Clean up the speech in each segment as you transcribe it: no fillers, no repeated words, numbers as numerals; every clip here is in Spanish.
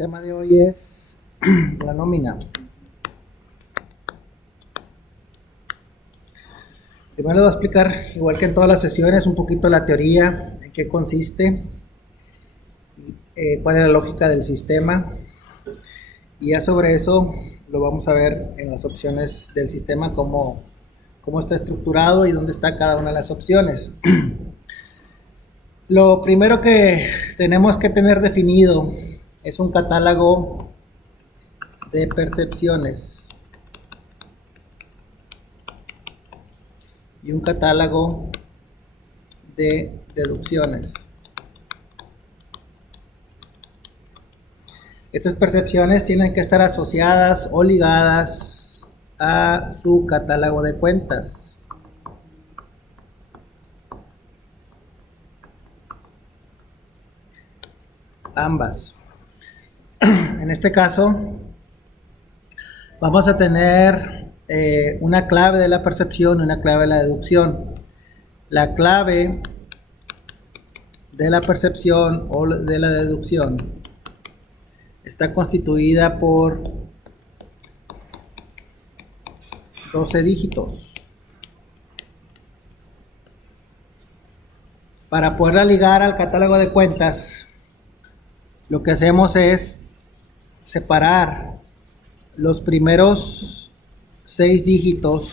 tema de hoy es la nómina. Primero les voy a explicar, igual que en todas las sesiones, un poquito la teoría, en qué consiste, cuál es la lógica del sistema. Y ya sobre eso lo vamos a ver en las opciones del sistema, cómo está estructurado y dónde está cada una de las opciones. Lo primero que tenemos que tener definido es un catálogo de percepciones y un catálogo de deducciones. Estas percepciones tienen que estar asociadas o ligadas a su catálogo de cuentas. Ambas. En este caso vamos a tener una clave de la percepción y una clave de la deducción. La clave de la percepción o de la deducción está constituida por 12 dígitos. Para poderla ligar al catálogo de cuentas, lo que hacemos es separar los primeros 6 dígitos,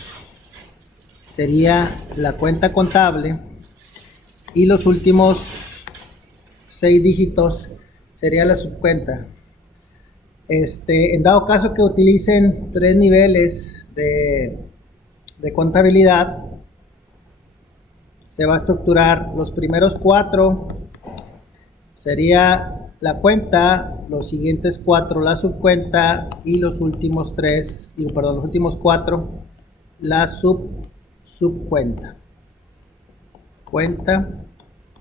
sería la cuenta contable, y los últimos 6 dígitos sería la subcuenta. En dado caso que utilicen 3 niveles de contabilidad, se va a estructurar los primeros 4 sería la cuenta, los siguientes 4 la subcuenta y los últimos 4 la subcuenta. Cuenta,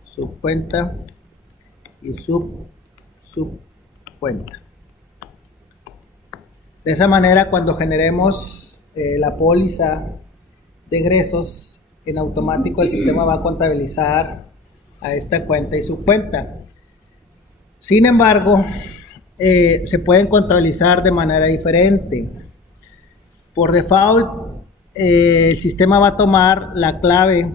subcuenta y subcuenta. De esa manera, cuando generemos la póliza de egresos, en automático el sistema va a contabilizar a esta cuenta y subcuenta. Sin embargo, se pueden contabilizar de manera diferente. Por default, el sistema va a tomar la clave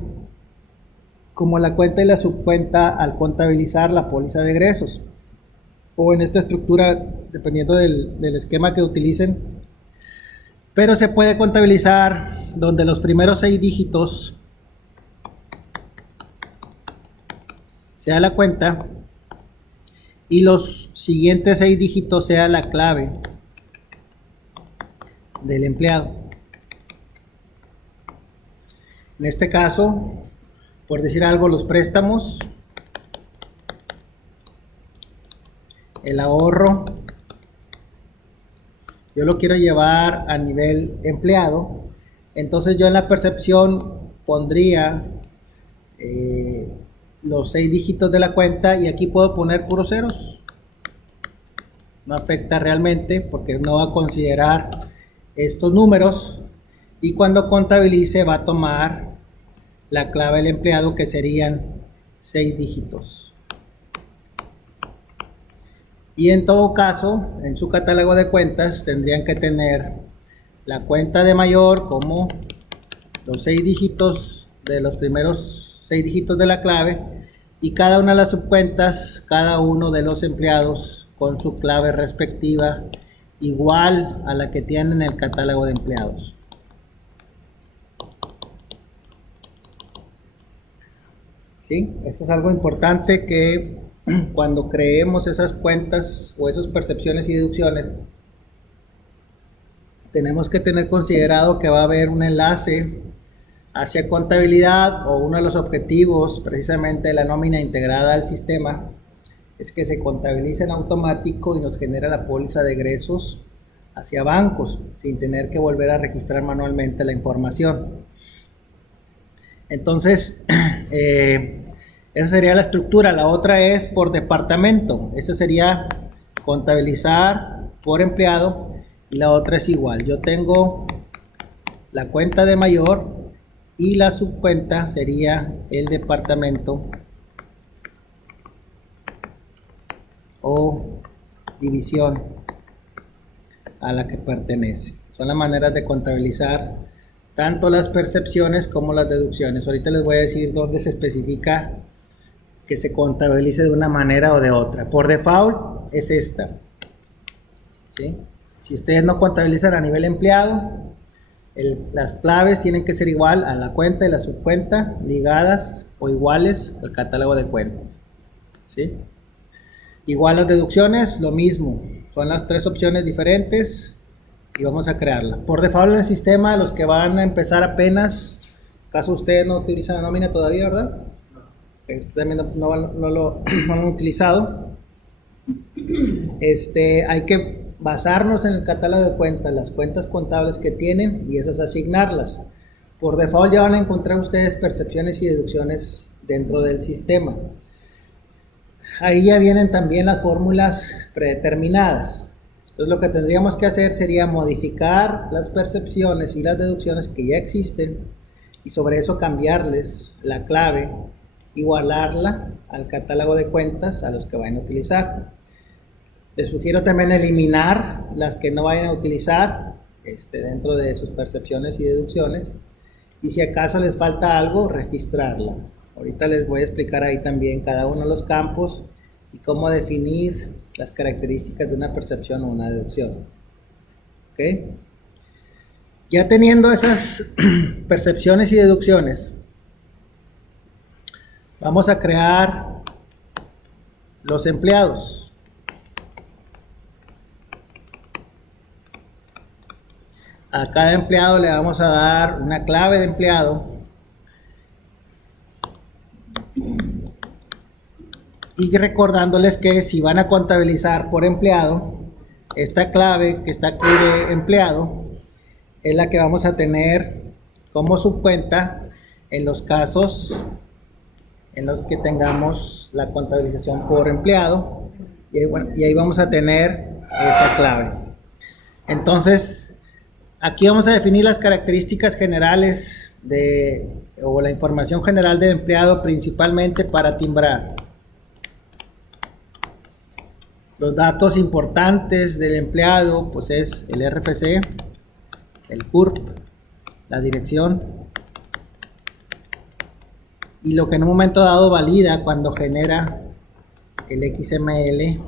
como la cuenta y la subcuenta al contabilizar la póliza de egresos, o en esta estructura, dependiendo del esquema que utilicen. Pero se puede contabilizar donde los primeros 6 dígitos sea la cuenta y los siguientes 6 dígitos sea la clave del empleado. En este caso, por decir algo, los préstamos, el ahorro, yo lo quiero llevar a nivel empleado. Entonces yo en la percepción pondría los 6 dígitos de la cuenta, y aquí puedo poner puros ceros. No afecta realmente porque no va a considerar estos números, y cuando contabilice va a tomar la clave del empleado, que serían 6 dígitos. Y en todo caso, en su catálogo de cuentas tendrían que tener la cuenta de mayor como los 6 dígitos de los primeros 6 dígitos de la clave, y cada una de las subcuentas, cada uno de los empleados con su clave respectiva igual a la que tienen en el catálogo de empleados. ¿Sí? Eso es algo importante, que cuando creemos esas cuentas o esas percepciones y deducciones, tenemos que tener considerado que va a haber un enlace hacia contabilidad, o uno de los objetivos precisamente de la nómina integrada al sistema es que se contabilice en automático y nos genera la póliza de egresos hacia bancos sin tener que volver a registrar manualmente la información. Entonces, esa sería la estructura. La otra es por departamento. Esa sería contabilizar por empleado, y la otra es igual. Yo tengo la cuenta de mayor y la subcuenta sería el departamento o división a la que pertenece. Son las maneras de contabilizar tanto las percepciones como las deducciones. Ahorita les voy a decir dónde se especifica que se contabilice de una manera o de otra. Por default es esta, ¿sí? Si ustedes no contabilizan a nivel empleado, las claves tienen que ser igual a la cuenta y la subcuenta, ligadas o iguales al catálogo de cuentas, ¿sí? Igual las deducciones, lo mismo, son las tres opciones diferentes y vamos a crearla. Por default en el sistema, los que van a empezar apenas, caso ustedes no utilizan la nómina todavía, ¿verdad? Ustedes también no lo han utilizado. Hay que basarnos en el catálogo de cuentas, las cuentas contables que tienen y esas asignarlas. Por default ya van a encontrar ustedes percepciones y deducciones dentro del sistema. Ahí ya vienen también las fórmulas predeterminadas. Entonces lo que tendríamos que hacer sería modificar las percepciones y las deducciones que ya existen y sobre eso cambiarles la clave, igualarla al catálogo de cuentas a los que vayan a utilizar. Les sugiero también eliminar las que no vayan a utilizar dentro de sus percepciones y deducciones, y si acaso les falta algo, registrarla. Ahorita les voy a explicar ahí también cada uno de los campos y cómo definir las características de una percepción o una deducción. ¿Ok? Ya teniendo esas percepciones y deducciones, vamos a crear los empleados. A cada empleado le vamos a dar una clave de empleado y recordándoles que si van a contabilizar por empleado, esta clave que está aquí de empleado es la que vamos a tener como subcuenta en los casos en los que tengamos la contabilización por empleado, y ahí vamos a tener esa clave. Entonces aquí vamos a definir las características generales o la información general del empleado, principalmente para timbrar. Los datos importantes del empleado pues es el RFC, el CURP, la dirección y lo que en un momento dado valida cuando genera el XML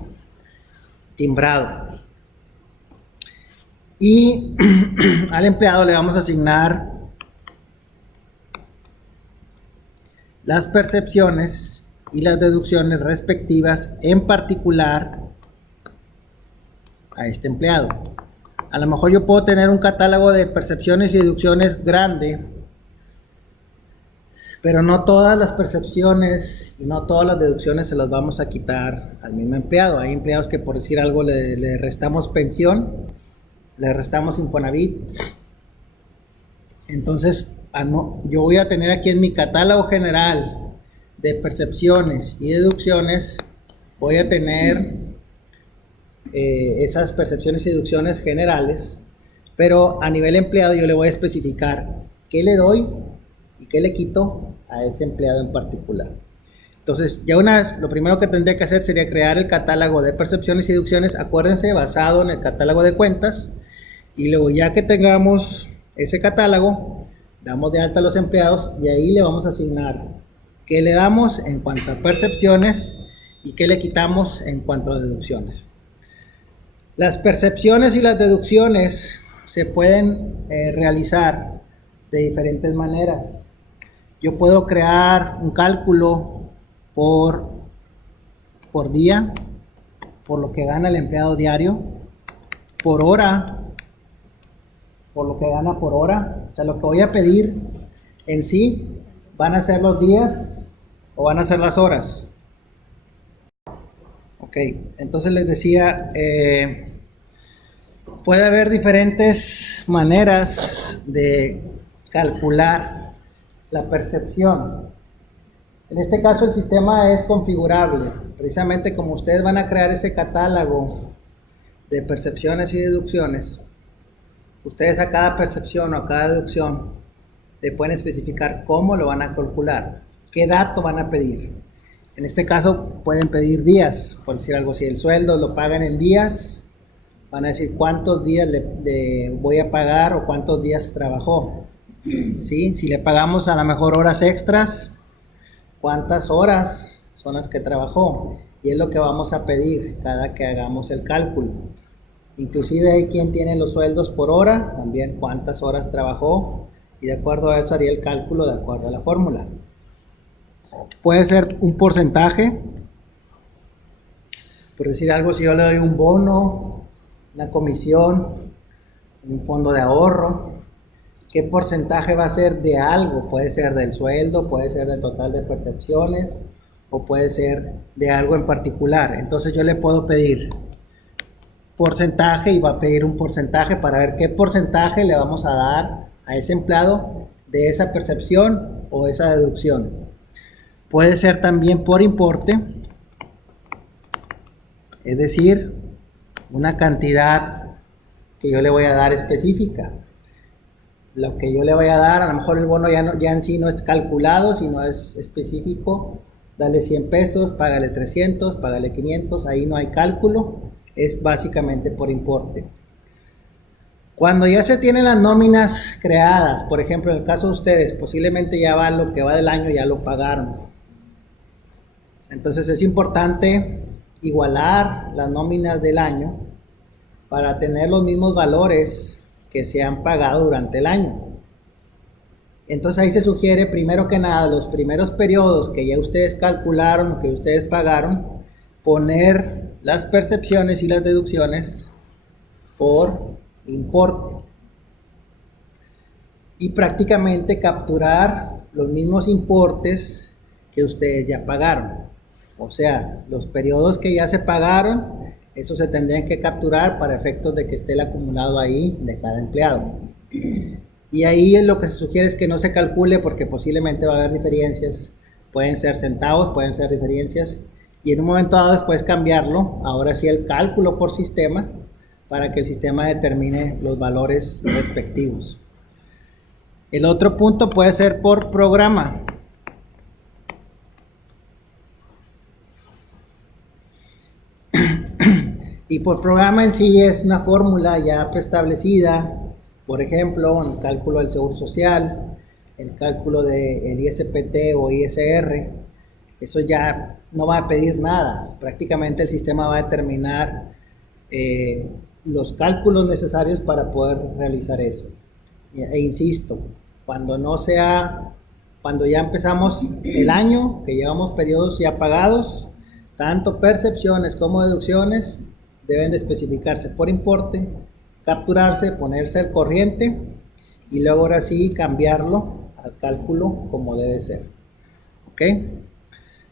timbrado. Y al empleado le vamos a asignar las percepciones y las deducciones respectivas, en particular a este empleado. A lo mejor yo puedo tener un catálogo de percepciones y deducciones grande, pero no todas las percepciones y no todas las deducciones se las vamos a quitar al mismo empleado. Hay empleados que, por decir algo, le restamos pensión, le restamos Infonavit. Entonces yo voy a tener aquí en mi catálogo general de percepciones y deducciones, voy a tener esas percepciones y deducciones generales, pero a nivel empleado yo le voy a especificar qué le doy y qué le quito a ese empleado en particular. Entonces lo primero que tendría que hacer sería crear el catálogo de percepciones y deducciones, acuérdense, basado en el catálogo de cuentas, y luego ya que tengamos ese catálogo, damos de alta a los empleados y ahí le vamos a asignar qué le damos en cuanto a percepciones y qué le quitamos en cuanto a deducciones. Las percepciones y las deducciones se pueden realizar de diferentes maneras. Yo puedo crear un cálculo por día, por lo que gana el empleado diario, por hora, por lo que gana por hora. O sea, lo que voy a pedir en sí van a ser los días o van a ser las horas. Ok, entonces les decía, puede haber diferentes maneras de calcular la percepción. En este caso el sistema es configurable. Precisamente como ustedes van a crear ese catálogo de percepciones y deducciones, ustedes a cada percepción o a cada deducción le pueden especificar cómo lo van a calcular, qué dato van a pedir. En este caso pueden pedir días, por decir algo. Si el sueldo lo pagan en días, van a decir cuántos días voy a pagar o cuántos días trabajó. ¿Sí? Si le pagamos a lo mejor horas extras, cuántas horas son las que trabajó. Y es lo que vamos a pedir cada que hagamos el cálculo. Inclusive hay quien tiene los sueldos por hora, también cuántas horas trabajó, y de acuerdo a eso haría el cálculo de acuerdo a la fórmula. Puede ser un porcentaje, por decir algo, si yo le doy un bono, una comisión, un fondo de ahorro, ¿qué porcentaje va a ser de algo? Puede ser del sueldo, puede ser del total de percepciones, o puede ser de algo en particular. Entonces yo le puedo pedir porcentaje y va a pedir un porcentaje para ver qué porcentaje le vamos a dar a ese empleado de esa percepción o esa deducción. Puede ser también por importe, es decir, una cantidad que yo le voy a dar específica. Lo que yo le voy a dar, a lo mejor el bono ya en sí no es calculado, sino es específico. Dale 100 pesos, págale 300, págale 500, ahí no hay cálculo, es básicamente por importe. Cuando ya se tienen las nóminas creadas, por ejemplo en el caso de ustedes, posiblemente ya va lo que va del año, ya lo pagaron. Entonces es importante igualar las nóminas del año para tener los mismos valores que se han pagado durante el año. Entonces ahí se sugiere, primero que nada, los primeros periodos que ya ustedes calcularon, que ustedes pagaron, poner las percepciones y las deducciones por importe. Y prácticamente capturar los mismos importes que ustedes ya pagaron. O sea, los periodos que ya se pagaron, eso se tendrían que capturar para efectos de que esté el acumulado ahí de cada empleado. Y ahí lo que se sugiere es que no se calcule porque posiblemente va a haber diferencias. Pueden ser centavos, pueden ser diferencias. Y en un momento dado después cambiarlo, ahora sí el cálculo por sistema, para que el sistema determine los valores respectivos. El otro punto puede ser por programa. Y por programa en sí es una fórmula ya preestablecida, por ejemplo, en el cálculo del Seguro Social, el cálculo del ISPT o ISR, eso ya no va a pedir nada, prácticamente el sistema va a determinar los cálculos necesarios para poder realizar eso. E insisto, cuando ya empezamos el año, que llevamos periodos ya pagados, tanto percepciones como deducciones deben de especificarse por importe, capturarse, ponerse al corriente y luego ahora sí cambiarlo al cálculo como debe ser. ¿Ok?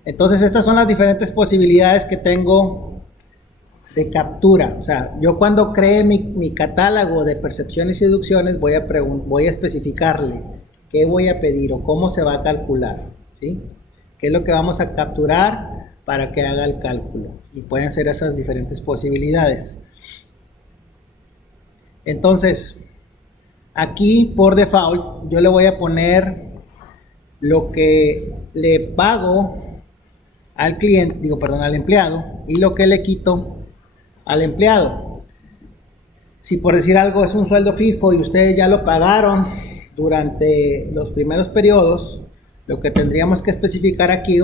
Entonces estas son las diferentes posibilidades que tengo de captura. O sea, yo cuando cree mi catálogo de percepciones y deducciones voy a especificarle qué voy a pedir o cómo se va a calcular, ¿sí? ¿Qué es lo que vamos a capturar para que haga el cálculo? Y pueden ser esas diferentes posibilidades. Entonces, aquí por default yo le voy a poner lo que le pago al cliente, al empleado, y lo que le quito al empleado. Si por decir algo es un sueldo fijo y ustedes ya lo pagaron durante los primeros periodos, lo que tendríamos que especificar aquí,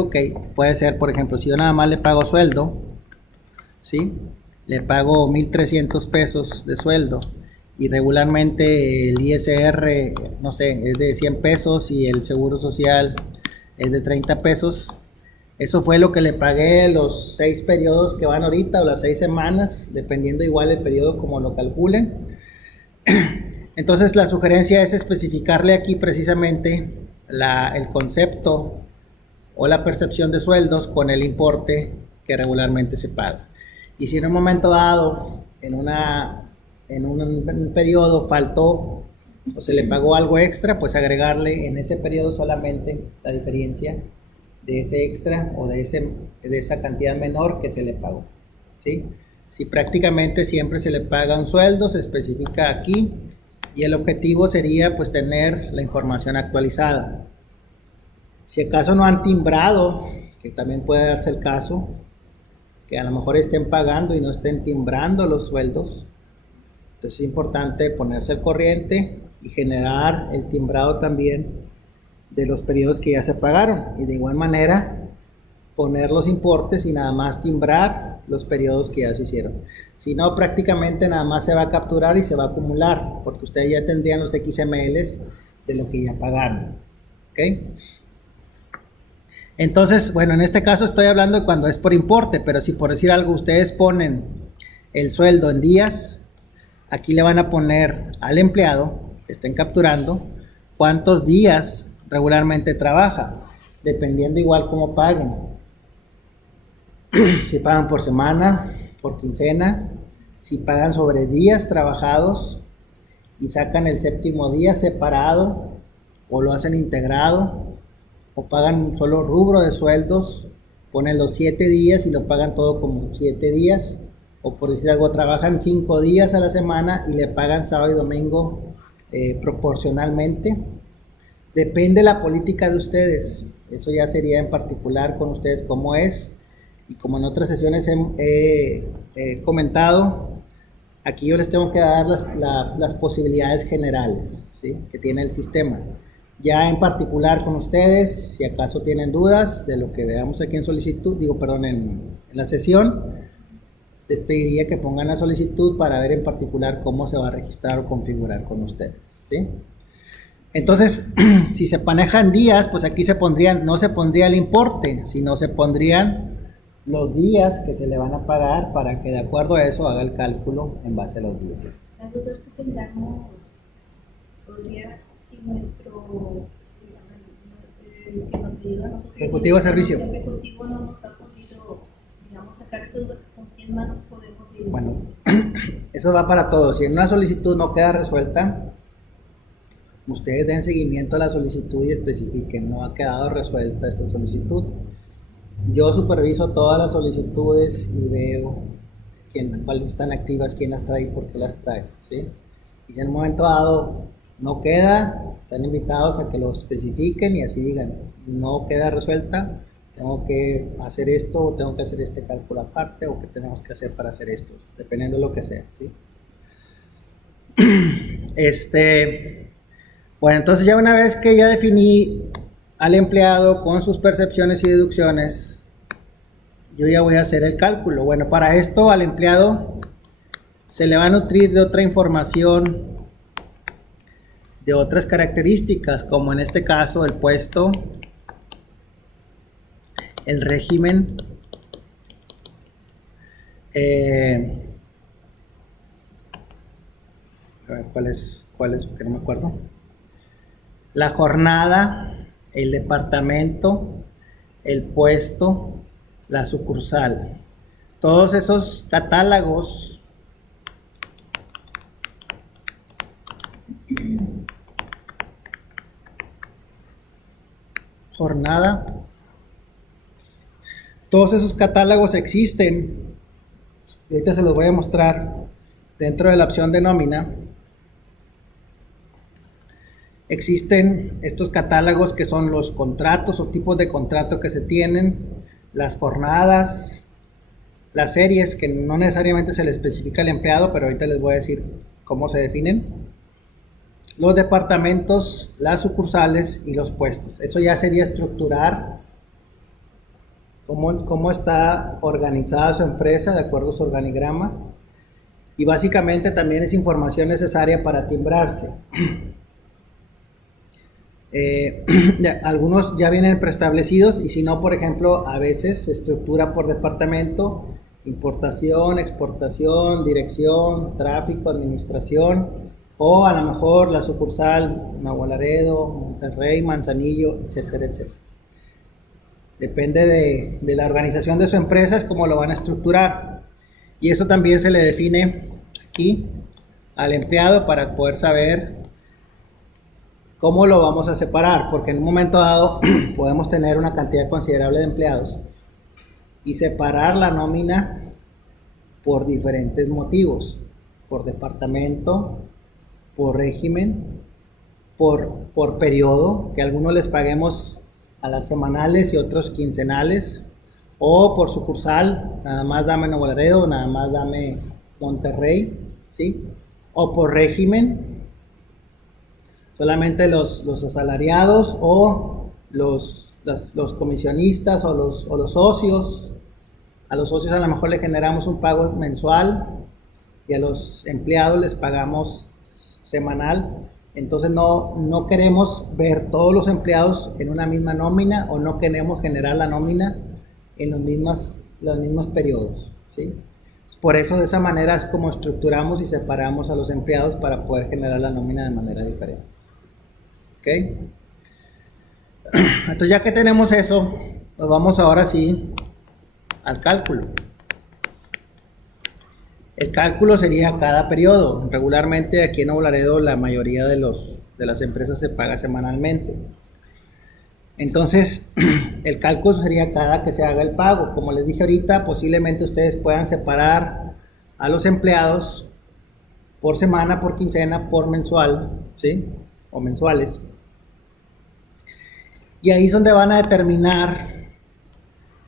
puede ser, por ejemplo, si yo nada más le pago sueldo, ¿sí? Le pago 1,300 pesos de sueldo y regularmente el ISR, no sé, es de 100 pesos y el Seguro Social es de 30 pesos. Eso fue lo que le pagué los 6 periodos que van ahorita o las 6 semanas, dependiendo igual el periodo como lo calculen. Entonces la sugerencia es especificarle aquí precisamente el concepto o la percepción de sueldos con el importe que regularmente se paga. Y si en un momento dado, en un periodo faltó o se le pagó algo extra, pues agregarle en ese periodo solamente la diferencia de ese extra o de esa cantidad menor que se le pagó, ¿sí? Si prácticamente siempre se le paga un sueldo, se especifica aquí y el objetivo sería pues tener la información actualizada. Si acaso no han timbrado que también puede darse el caso que a lo mejor estén pagando y no estén timbrando los sueldos. Entonces es importante ponerse al corriente y generar el timbrado también de los periodos que ya se pagaron, y de igual manera poner los importes y nada más timbrar los periodos que ya se hicieron. Si no, prácticamente nada más se va a capturar y se va a acumular, porque ustedes ya tendrían los XMLs de lo que ya pagaron. ¿Ok? Entonces, bueno, en este caso estoy hablando de cuando es por importe, pero si por decir algo ustedes ponen el sueldo en días, aquí le van a poner al empleado que estén capturando cuántos días regularmente trabaja, dependiendo igual cómo paguen. Si pagan por semana, por quincena, si pagan sobre días trabajados y sacan el séptimo día separado o lo hacen integrado, o pagan un solo rubro de sueldos, ponen los 7 días y lo pagan todo como 7 días, o por decir algo, trabajan 5 días a la semana y le pagan sábado y domingo proporcionalmente. Depende de la política de ustedes, eso ya sería en particular con ustedes cómo es, y como en otras sesiones he comentado, aquí yo les tengo que dar las posibilidades generales, ¿sí?, que tiene el sistema. Ya en particular con ustedes, si acaso tienen dudas de lo que veamos aquí en solicitud, en la sesión, les pediría que pongan la solicitud para ver en particular cómo se va a registrar o configurar con ustedes, ¿sí? Entonces, si se manejan días, pues aquí no se pondría el importe, sino se pondrían los días que se le van a pagar para que de acuerdo a eso haga el cálculo en base a los días. Las dudas que tengamos, podría, si nuestro que nos ayuda, Ejecutivo de servicio. El ejecutivo no nos ha podido, sacar esa duda, ¿con quién más nos podemos ir? Bueno, eso va para todos. Si en una solicitud no queda resuelta, ustedes den seguimiento a la solicitud y especifiquen, no ha quedado resuelta esta solicitud. Yo superviso todas las solicitudes y veo cuáles están activas, quién las trae y por qué las trae, ¿sí? Y si en un momento dado no queda, están invitados a que lo especifiquen y así digan, no queda resuelta, tengo que hacer esto, o tengo que hacer este cálculo aparte, o qué tenemos que hacer para hacer esto, dependiendo de lo que sea, ¿sí? Bueno, entonces ya una vez que ya definí al empleado con sus percepciones y deducciones, yo ya voy a hacer el cálculo. Bueno, para esto al empleado se le va a nutrir de otra información, de otras características, como en este caso el puesto, el régimen, a ver, ¿cuál es? Porque no me acuerdo. La jornada, el departamento, el puesto, la sucursal. Todos esos catálogos jornada, todos esos catálogos existen, y ahorita se los voy a mostrar dentro de la opción de nómina. Existen estos catálogos que son los contratos o tipos de contrato que se tienen, las jornadas, las series que no necesariamente se le especifica al empleado, pero ahorita les voy a decir cómo se definen, los departamentos, las sucursales y los puestos. Eso ya sería estructurar cómo está organizada su empresa de acuerdo a su organigrama, y básicamente también es información necesaria para timbrarse. Algunos ya vienen preestablecidos, y si no, por ejemplo, a veces se estructura por departamento: importación, exportación, dirección, tráfico, administración, o a lo mejor la sucursal Nuevo Laredo, Monterrey, Manzanillo, etcétera, etcétera. Depende de la organización de su empresa, es como lo van a estructurar, y eso también se le define aquí al empleado para poder saber ¿cómo lo vamos a separar? Porque en un momento dado podemos tener una cantidad considerable de empleados y separar la nómina por diferentes motivos: por departamento, por régimen, por periodo, que a algunos les paguemos a las semanales y otros quincenales, o por sucursal, nada más dame Nuevo Laredo, nada más dame Monterrey, ¿sí? O por régimen, solamente los asalariados o los comisionistas o los socios. A los socios a lo mejor le generamos un pago mensual y a los empleados les pagamos semanal. Entonces no queremos ver todos los empleados en una misma nómina, o no queremos generar la nómina en los mismos periodos, ¿sí? Por eso de esa manera es como estructuramos y separamos a los empleados para poder generar la nómina de manera diferente. ¿Ok? Entonces ya que tenemos eso, nos vamos ahora sí al cálculo. El cálculo sería cada periodo. Regularmente aquí en Nuevo Laredo la mayoría de las empresas se paga semanalmente. Entonces, el cálculo sería cada que se haga el pago. Como les dije ahorita, posiblemente ustedes puedan separar a los empleados por semana, por quincena, por mensual, ¿sí? O mensuales. Y ahí es donde van a determinar,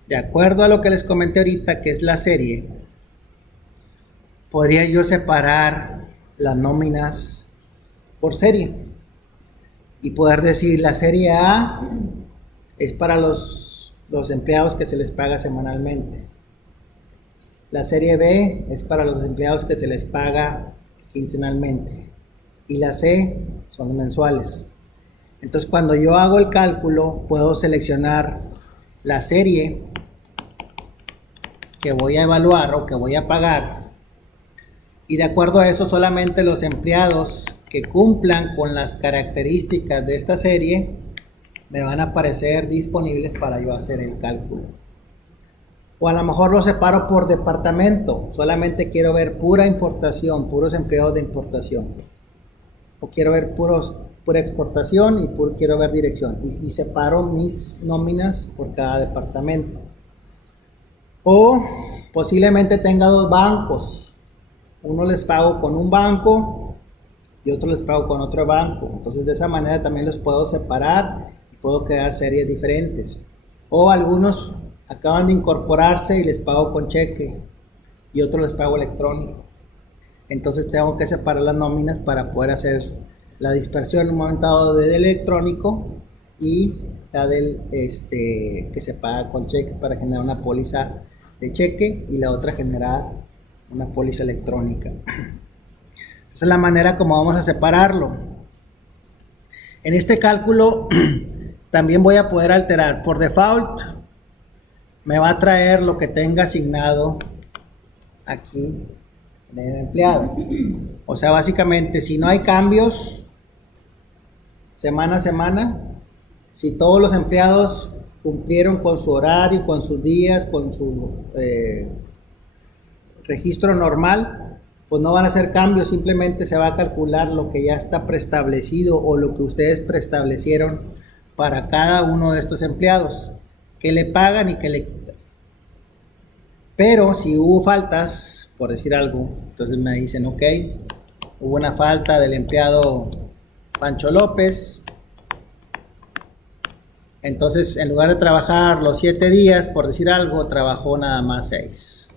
de acuerdo a lo que les comenté ahorita, que es la serie, podría yo separar las nóminas por serie y poder decir la serie A es para los empleados que se les paga semanalmente, la serie B es para los empleados que se les paga quincenalmente y la C son mensuales. Entonces cuando yo hago el cálculo puedo seleccionar la serie que voy a evaluar o que voy a pagar, y de acuerdo a eso solamente los empleados que cumplan con las características de esta serie me van a aparecer disponibles para yo hacer el cálculo. O a lo mejor lo separo por departamento, solamente quiero ver pura importación, puros empleados de importación, o quiero ver pura exportación y quiero ver dirección, y separo mis nóminas por cada departamento. O posiblemente tenga dos bancos, uno les pago con un banco y otro les pago con otro banco. Entonces de esa manera también los puedo separar y puedo crear series diferentes. O algunos acaban de incorporarse y les pago con cheque y otros les pago electrónico. Entonces tengo que separar las nóminas para poder hacer la dispersión en un momento dado del electrónico y la del que se paga con cheque, para generar una póliza de cheque y la otra generar una póliza electrónica. Esa es la manera como vamos a separarlo. En este cálculo también voy a poder alterar. Por default me va a traer lo que tenga asignado aquí en el empleado. O sea, básicamente si no hay cambios semana a semana, si todos los empleados cumplieron con su horario, con sus días, con su registro normal, pues no van a hacer cambios, simplemente se va a calcular lo que ya está preestablecido o lo que ustedes preestablecieron para cada uno de estos empleados, que le pagan y que le quitan. Pero si hubo faltas, por decir algo, entonces me dicen, ok, hubo una falta del empleado Pancho López, entonces en lugar de trabajar los 7 días, por decir algo, trabajó nada más 6.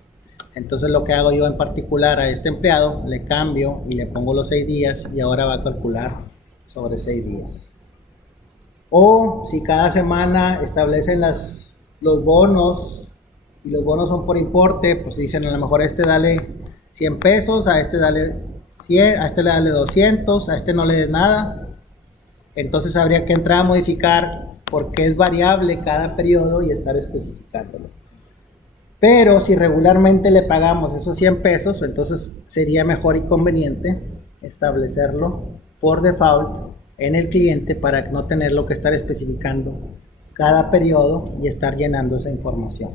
Entonces lo que hago yo en particular a este empleado, le cambio y le pongo los 6 días y ahora va a calcular sobre 6 días. O si cada semana establecen los bonos, y los bonos son por importe, pues dicen a lo mejor a este dale 100 pesos, a este dale 100, a este le dale 200, a este no le des nada. Entonces habría que entrar a modificar porque es variable cada periodo y estar especificándolo. Pero si regularmente le pagamos esos 100 pesos, entonces sería mejor y conveniente establecerlo por default en el cliente para no tenerlo que estar especificando cada periodo y estar llenando esa información.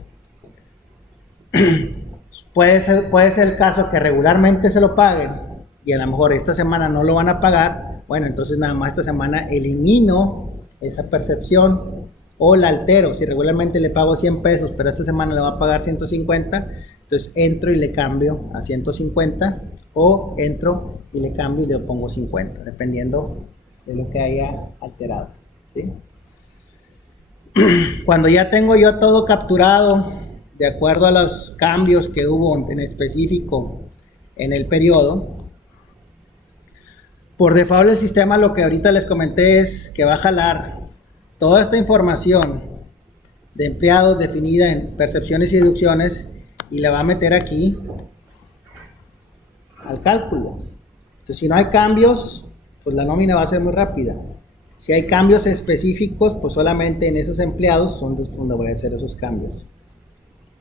Puede ser el caso que regularmente se lo paguen y a lo mejor esta semana no lo van a pagar. Bueno, entonces nada más esta semana elimino esa percepción o la altero. Si regularmente le pago 100 pesos, pero esta semana le va a pagar 150, entonces entro y le cambio a 150, o entro y le cambio y le pongo 50, dependiendo de lo que haya alterado, ¿sí? Cuando ya tengo yo todo capturado, de acuerdo a los cambios que hubo en específico en el periodo, por default el sistema lo que ahorita les comenté es que va a jalar toda esta información de empleados definida en percepciones y deducciones y la va a meter aquí al cálculo. Entonces, si no hay cambios, pues la nómina va a ser muy rápida. Si hay cambios específicos, pues solamente en esos empleados son donde voy a hacer esos cambios.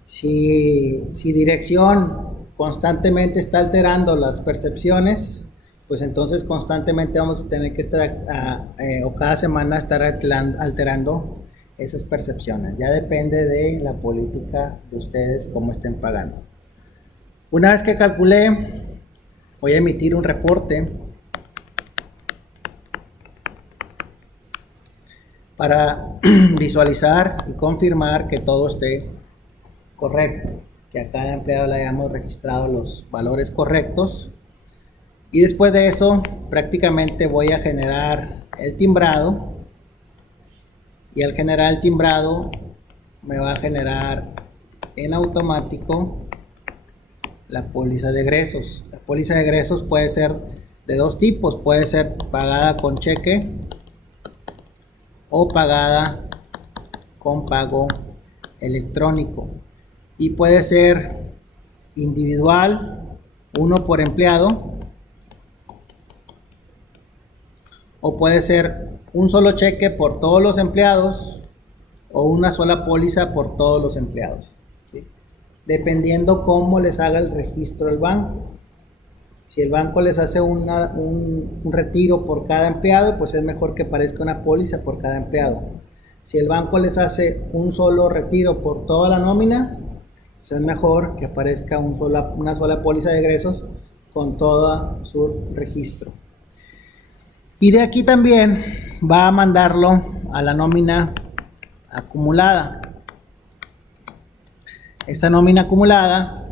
Si dirección constantemente está alterando las percepciones, pues entonces constantemente vamos a tener que estar o cada semana estar alterando esas percepciones. Ya depende de la política de ustedes cómo estén pagando. Una vez que calculé, voy a emitir un reporte para visualizar y confirmar que todo esté correcto, que a cada empleado le hayamos registrado los valores correctos. Y después de eso, prácticamente voy a generar el timbrado. Y al generar el timbrado, me va a generar en automático la póliza de egresos. La póliza de egresos puede ser de dos tipos. Puede ser pagada con cheque o pagada con pago electrónico. Y puede ser individual, uno por empleado, o puede ser un solo cheque por todos los empleados o una sola póliza por todos los empleados, ¿sí? Dependiendo cómo les haga el registro el banco. Si el banco les hace un retiro por cada empleado, pues es mejor que parezca una póliza por cada empleado. Si el banco les hace un solo retiro por toda la nómina, pues es mejor que aparezca una sola póliza de egresos con todo su registro. Y de aquí también va a mandarlo a la nómina acumulada. Esta nómina acumulada,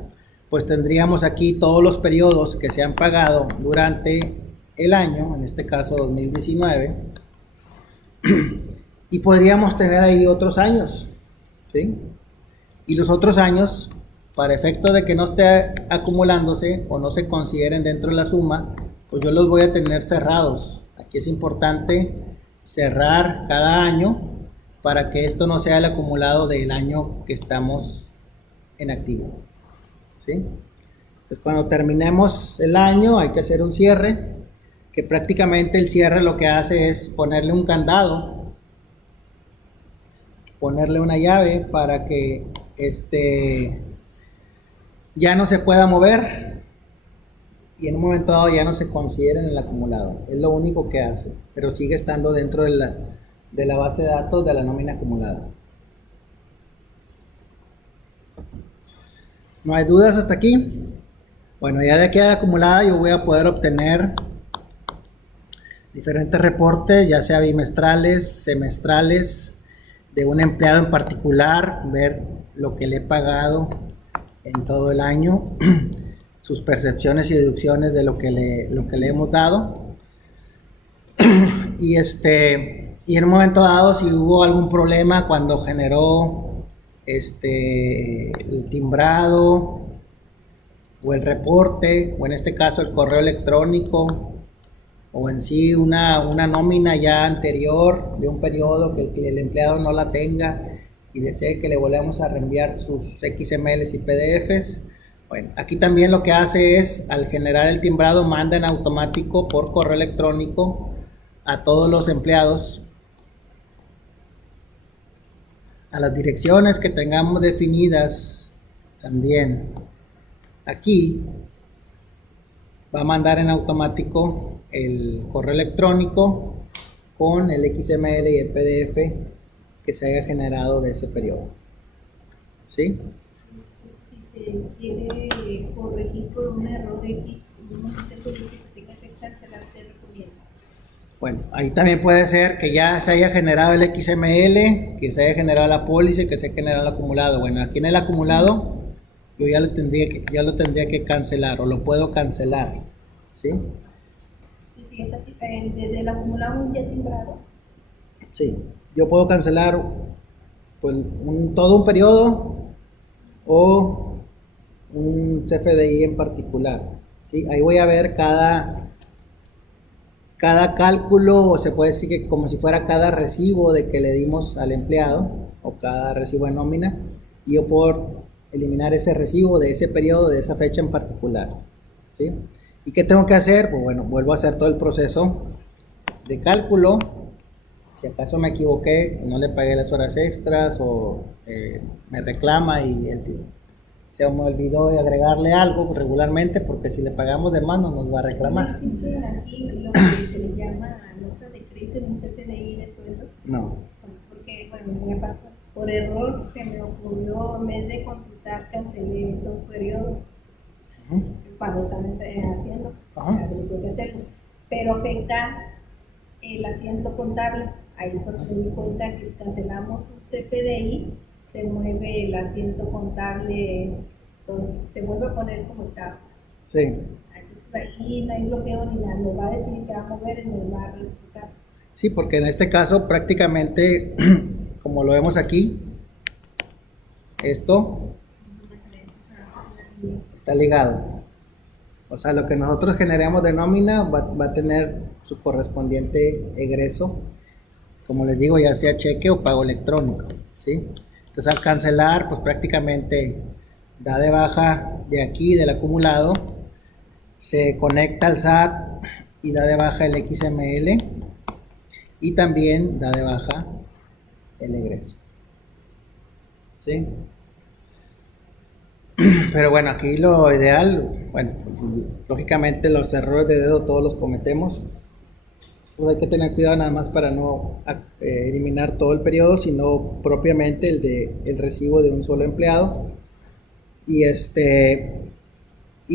pues tendríamos aquí todos los periodos que se han pagado durante el año, en este caso 2019, y podríamos tener ahí otros años, ¿sí? Y los otros años, para efecto de que no esté acumulándose o no se consideren dentro de la suma, pues yo los voy a tener cerrados. Aquí es importante cerrar cada año para que esto no sea el acumulado del año que estamos en activo, ¿sí? Entonces, cuando terminemos el año hay que hacer un cierre, que prácticamente el cierre lo que hace es ponerle un candado, ponerle una llave para que ya no se pueda mover y en un momento dado ya no se considera en el acumulado. Es lo único que hace, pero sigue estando dentro de la base de datos de la nómina acumulada. ¿No hay dudas hasta aquí? Bueno, ya de aquí a la acumulada yo voy a poder obtener diferentes reportes, ya sea bimestrales, semestrales, de un empleado en particular, ver lo que le he pagado en todo el año, sus percepciones y deducciones de lo que le hemos dado. Y en un momento dado, si hubo algún problema cuando generó el timbrado o el reporte, o en este caso el correo electrónico, o en sí una nómina ya anterior de un periodo que el empleado no la tenga y desee que le volvamos a reenviar sus XMLs y PDFs. Bueno, aquí también lo que hace es, al generar el timbrado, manda en automático por correo electrónico a todos los empleados a las direcciones que tengamos definidas. También aquí va a mandar en automático el correo electrónico con el XML y el PDF que se haya generado de ese periodo, ¿sí? Si se quiere corregir por un error X, no sé por qué se tenga que cancelar, te recomiendo. Bueno, ahí también puede ser que ya se haya generado el XML, que se haya generado la póliza y que se haya generado el acumulado. Bueno, aquí en el acumulado yo ya lo tendría que cancelar, o lo puedo cancelar, ¿sí? Si está desde el acumulado ya timbrado. Sí, yo puedo cancelar pues, todo un periodo o un CFDI en particular, ¿sí? Ahí voy a ver cada cálculo, o se puede decir que como si fuera cada recibo de que le dimos al empleado, o cada recibo de nómina, y yo puedo eliminar ese recibo de ese periodo, de esa fecha en particular, ¿sí? ¿Y qué tengo que hacer? Pues bueno, vuelvo a hacer todo el proceso de cálculo. Si acaso me equivoqué, no le pagué las horas extras, o me reclama y se me olvidó de agregarle algo regularmente, porque si le pagamos de más no nos va a ¿No reclamar. existe aquí lo que se le llama nota de crédito en un CFDI de sueldo? No. Bueno, porque, bueno, me pasó por error, se me ocurrió, en vez de consultar, cancelé todo un periodo cuando estaba haciendo, tengo que hacerlo, pero afecta el asiento contable. Ahí es cuando me di cuenta que si cancelamos un CFDI, se mueve el asiento contable, todo, se vuelve a poner como estaba. Sí. Entonces ahí no hay bloqueo ni nada, me va a decir si se va a mover y me va a replicar. Sí, porque en este caso prácticamente, como lo vemos aquí, esto está ligado. O sea, lo que nosotros generemos de nómina va a tener su correspondiente egreso, como les digo, ya sea cheque o pago electrónico, ¿sí? Entonces al cancelar, pues prácticamente da de baja de aquí, del acumulado, se conecta al SAT y da de baja el XML, y también da de baja el egreso, ¿sí? Pero bueno, aquí lo ideal, bueno, pues, lógicamente los errores de dedo todos los cometemos, pues hay que tener cuidado nada más para no eliminar todo el periodo, sino propiamente el recibo de un solo empleado, y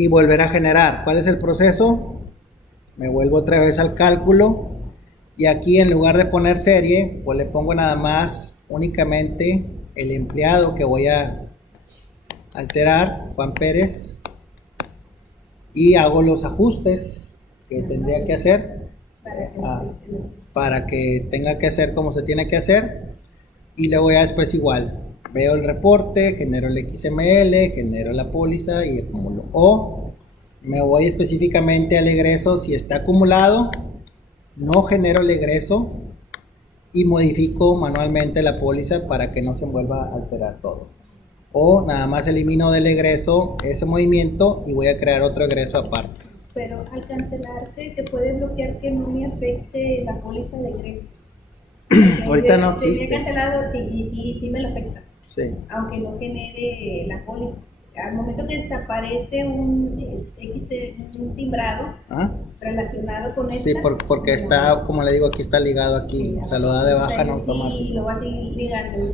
volver a generar. ¿Cuál es el proceso? Me vuelvo otra vez al cálculo, y aquí en lugar de poner serie, pues le pongo nada más únicamente el empleado que voy a alterar, Juan Pérez, y hago los ajustes que tendría que hacer para que tenga que hacer como se tiene que hacer, y luego ya después igual veo el reporte, genero el XML, genero la póliza y acumulo, o me voy específicamente al egreso. Si está acumulado, no genero el egreso y modifico manualmente la póliza para que no se vuelva a alterar todo, o nada más elimino del egreso ese movimiento y voy a crear otro egreso aparte. Pero al cancelarse se puede bloquear que no me afecte la póliza de egreso. Ahorita no existe. Si me he cancelado, sí me lo afecta. Sí. Aunque no genere la póliza. Al momento que desaparece un timbrado relacionado con esta. Sí, porque está, como le digo, aquí está ligado aquí. O sea, lo da de baja en automático. Sí, lo va a seguir ligando.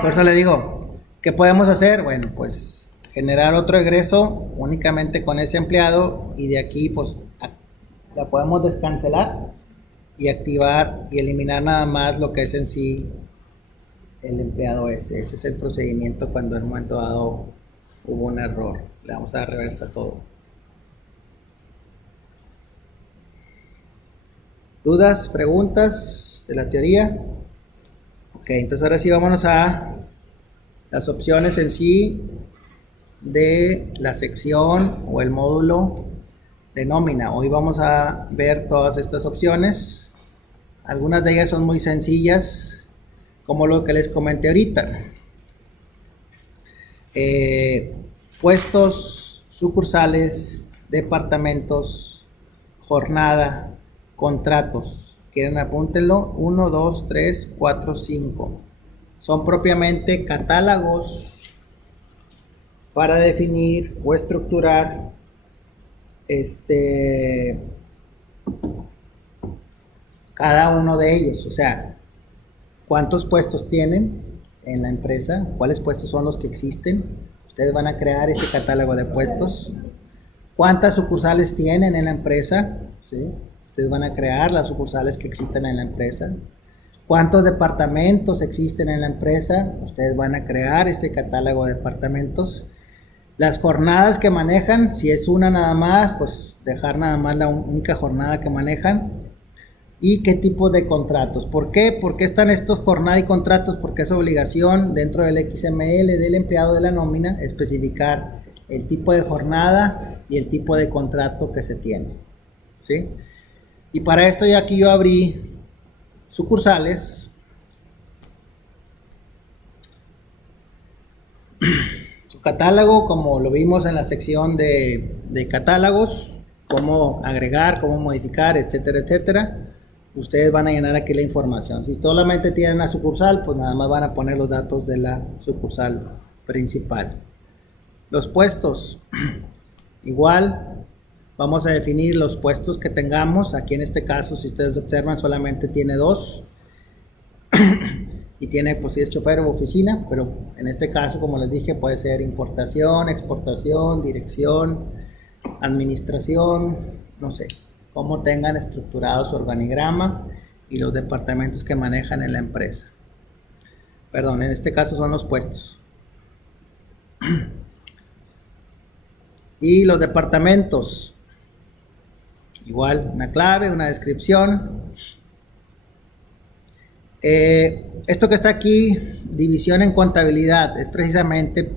Por eso le digo, ¿qué podemos hacer? Bueno, pues generar otro egreso únicamente con ese empleado, y de aquí pues la podemos descancelar y activar y eliminar nada más lo que es en sí el empleado ese. Ese es el procedimiento cuando en un momento dado hubo un error. Le vamos a dar reversa a todo. ¿Dudas, preguntas de la teoría? Ok, entonces ahora sí vámonos a las opciones en sí de la sección o el módulo de nómina. Hoy vamos a ver todas estas opciones. Algunas de ellas son muy sencillas, como lo que les comenté ahorita. Puestos, sucursales, departamentos, jornada, contratos. Quieren, apúntenlo: 1, 2, 3, 4, 5. Son propiamente catálogos para definir o estructurar cada uno de ellos. O sea, cuántos puestos tienen en la empresa, cuáles puestos son los que existen. Ustedes van a crear ese catálogo de puestos. ¿Cuántas sucursales tienen en la empresa? ¿Sí? Ustedes van a crear las sucursales que existen en la empresa. ¿Cuántos departamentos existen en la empresa? Ustedes van a crear ese catálogo de departamentos. Las jornadas que manejan, si es una nada más, pues dejar nada más la única jornada que manejan. ¿Y qué tipo de contratos? ¿Por qué? ¿Por qué están estos jornada y contratos? Porque es obligación dentro del XML del empleado de la nómina especificar el tipo de jornada y el tipo de contrato que se tiene, ¿sí? Y para esto ya aquí yo abrí sucursales. Su catálogo, como lo vimos en la sección de catálogos, cómo agregar, cómo modificar, etcétera, etcétera. Ustedes van a llenar aquí la información. Si solamente tienen la sucursal, pues nada más van a poner los datos de la sucursal principal. Los puestos, igual vamos a definir los puestos que tengamos. Aquí en este caso, si ustedes observan, solamente tiene 2 y tiene, pues si es chofer o oficina, pero en este caso, como les dije, puede ser importación, exportación, dirección, administración, no sé, cómo tengan estructurado su organigrama y los departamentos que manejan en la empresa. Perdón, en este caso son los puestos. Y los departamentos, igual una clave, una descripción. Esto que está aquí, división en contabilidad, es precisamente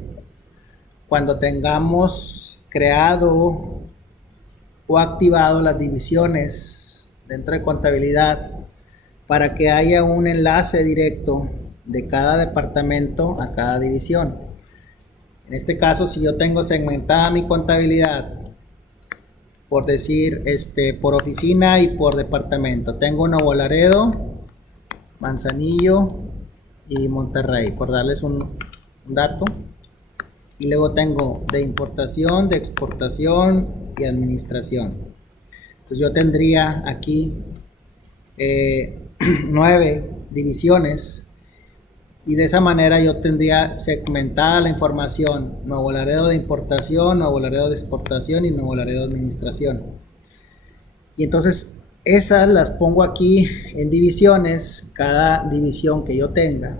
cuando tengamos creado o activado las divisiones dentro de contabilidad para que haya un enlace directo de cada departamento a cada división. En este caso, si yo tengo segmentada mi contabilidad, por decir, por oficina y por departamento, tengo Nuevo Laredo, Manzanillo y Monterrey, por darles un dato. Y luego tengo de importación, de exportación y administración. Entonces yo tendría aquí 9 divisiones y de esa manera yo tendría segmentada la información: Nuevo Laredo de importación, Nuevo Laredo de exportación y Nuevo Laredo de administración. Y entonces esas las pongo aquí en divisiones, cada división que yo tenga.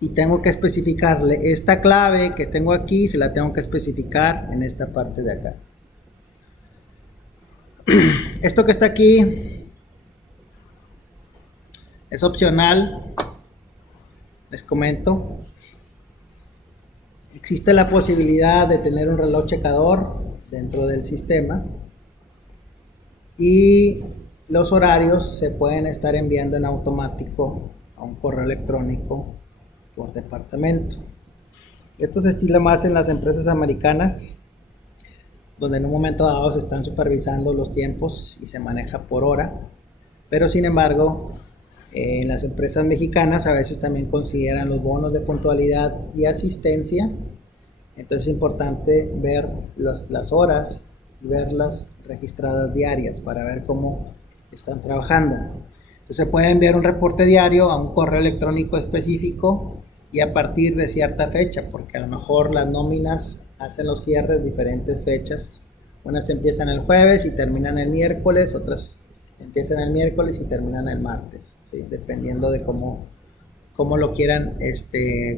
Y tengo que especificarle esta clave que tengo aquí, se la tengo que especificar en esta parte de acá. Esto que está aquí es opcional, les comento. Existe la posibilidad de tener un reloj checador dentro del sistema y los horarios se pueden estar enviando en automático a un correo electrónico por departamento. Esto se estila más en las empresas americanas, donde en un momento dado se están supervisando los tiempos y se maneja por hora, pero sin embargo en las empresas mexicanas a veces también consideran los bonos de puntualidad y asistencia. Entonces es importante ver las horas y verlas registradas diarias para ver cómo están trabajando. Entonces se puede enviar un reporte diario a un correo electrónico específico y a partir de cierta fecha, porque a lo mejor las nóminas hacen los cierres diferentes fechas. Unas empiezan el jueves y terminan el miércoles, otras empiezan el miércoles y terminan el martes, ¿sí? Dependiendo de cómo lo quieran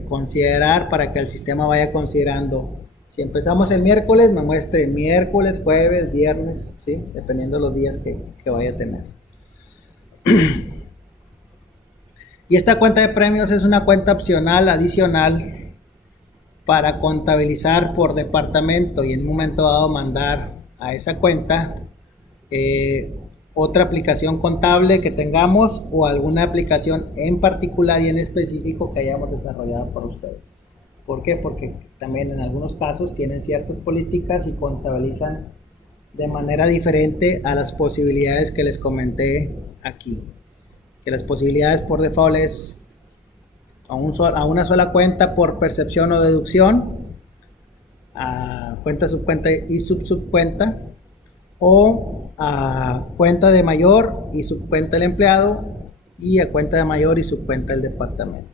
considerar, para que el sistema vaya considerando. Si empezamos el miércoles, me muestre miércoles, jueves, viernes, ¿sí? Dependiendo de los días que vaya a tener. Y esta cuenta de premios es una cuenta opcional, adicional, para contabilizar por departamento y en un momento dado mandar a esa cuenta otra aplicación contable que tengamos o alguna aplicación en particular y en específico que hayamos desarrollado por ustedes. ¿Por qué? Porque también en algunos casos tienen ciertas políticas y contabilizan de manera diferente a las posibilidades que les comenté aquí. Que las posibilidades por default es a una sola cuenta por percepción o deducción, a cuenta, subcuenta y subcuenta, o a cuenta de mayor y subcuenta del empleado y a cuenta de mayor y subcuenta del departamento.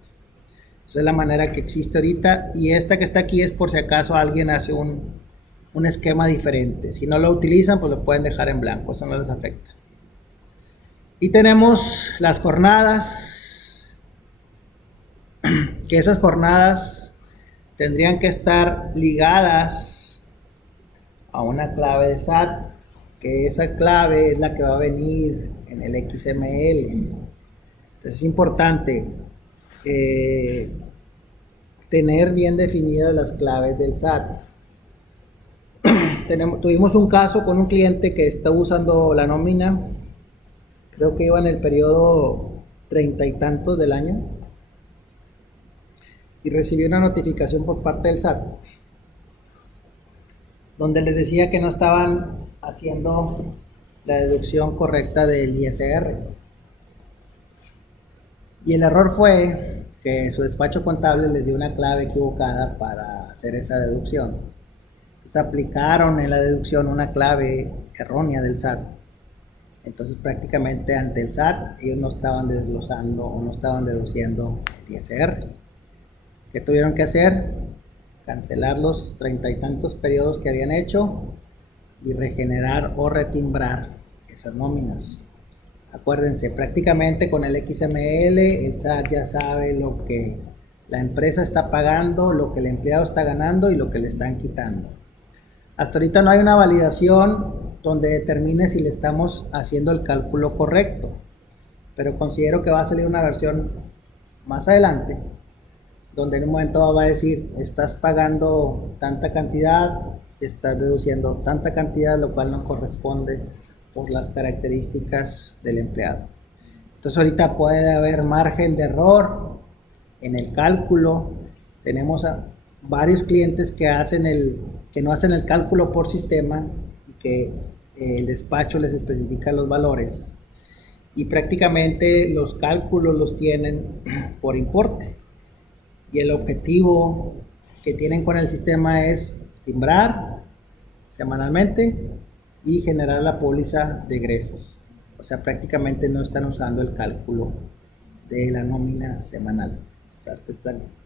Esa es la manera que existe ahorita, y esta que está aquí es por si acaso alguien hace un esquema diferente. Si no lo utilizan, pues lo pueden dejar en blanco, eso no les afecta. Y tenemos las jornadas, que esas jornadas tendrían que estar ligadas a una clave de SAT, que esa clave es la que va a venir en el XML. Entonces es importante tener bien definidas las claves del SAT. Tuvimos un caso con un cliente que está usando la nómina, creo que iba en el periodo 30 y tantos del año, y recibió una notificación por parte del SAT donde les decía que no estaban haciendo la deducción correcta del ISR. Y el error fue que su despacho contable les dio una clave equivocada para hacer esa deducción. Entonces aplicaron en la deducción una clave errónea del SAT. Entonces prácticamente ante el SAT ellos no estaban desglosando o no estaban deduciendo el ISR. ¿Qué tuvieron que hacer? Cancelar los 30 y tantos periodos que habían hecho y regenerar o retimbrar esas nóminas. Acuérdense, prácticamente con el XML el SAT ya sabe lo que la empresa está pagando, lo que el empleado está ganando y lo que le están quitando. Hasta ahorita no hay una validación donde determine si le estamos haciendo el cálculo correcto, pero considero que va a salir una versión más adelante donde en un momento va a decir, estás pagando tanta cantidad, estás deduciendo tanta cantidad, lo cual no corresponde por las características del empleado. Entonces ahorita puede haber margen de error en el cálculo. Tenemos a varios clientes que no hacen el cálculo por sistema y que el despacho les especifica los valores y prácticamente los cálculos los tienen por importe. Y el objetivo que tienen con el sistema es timbrar semanalmente y generar la póliza de egresos. O sea, prácticamente no están usando el cálculo de la nómina semanal. O sea,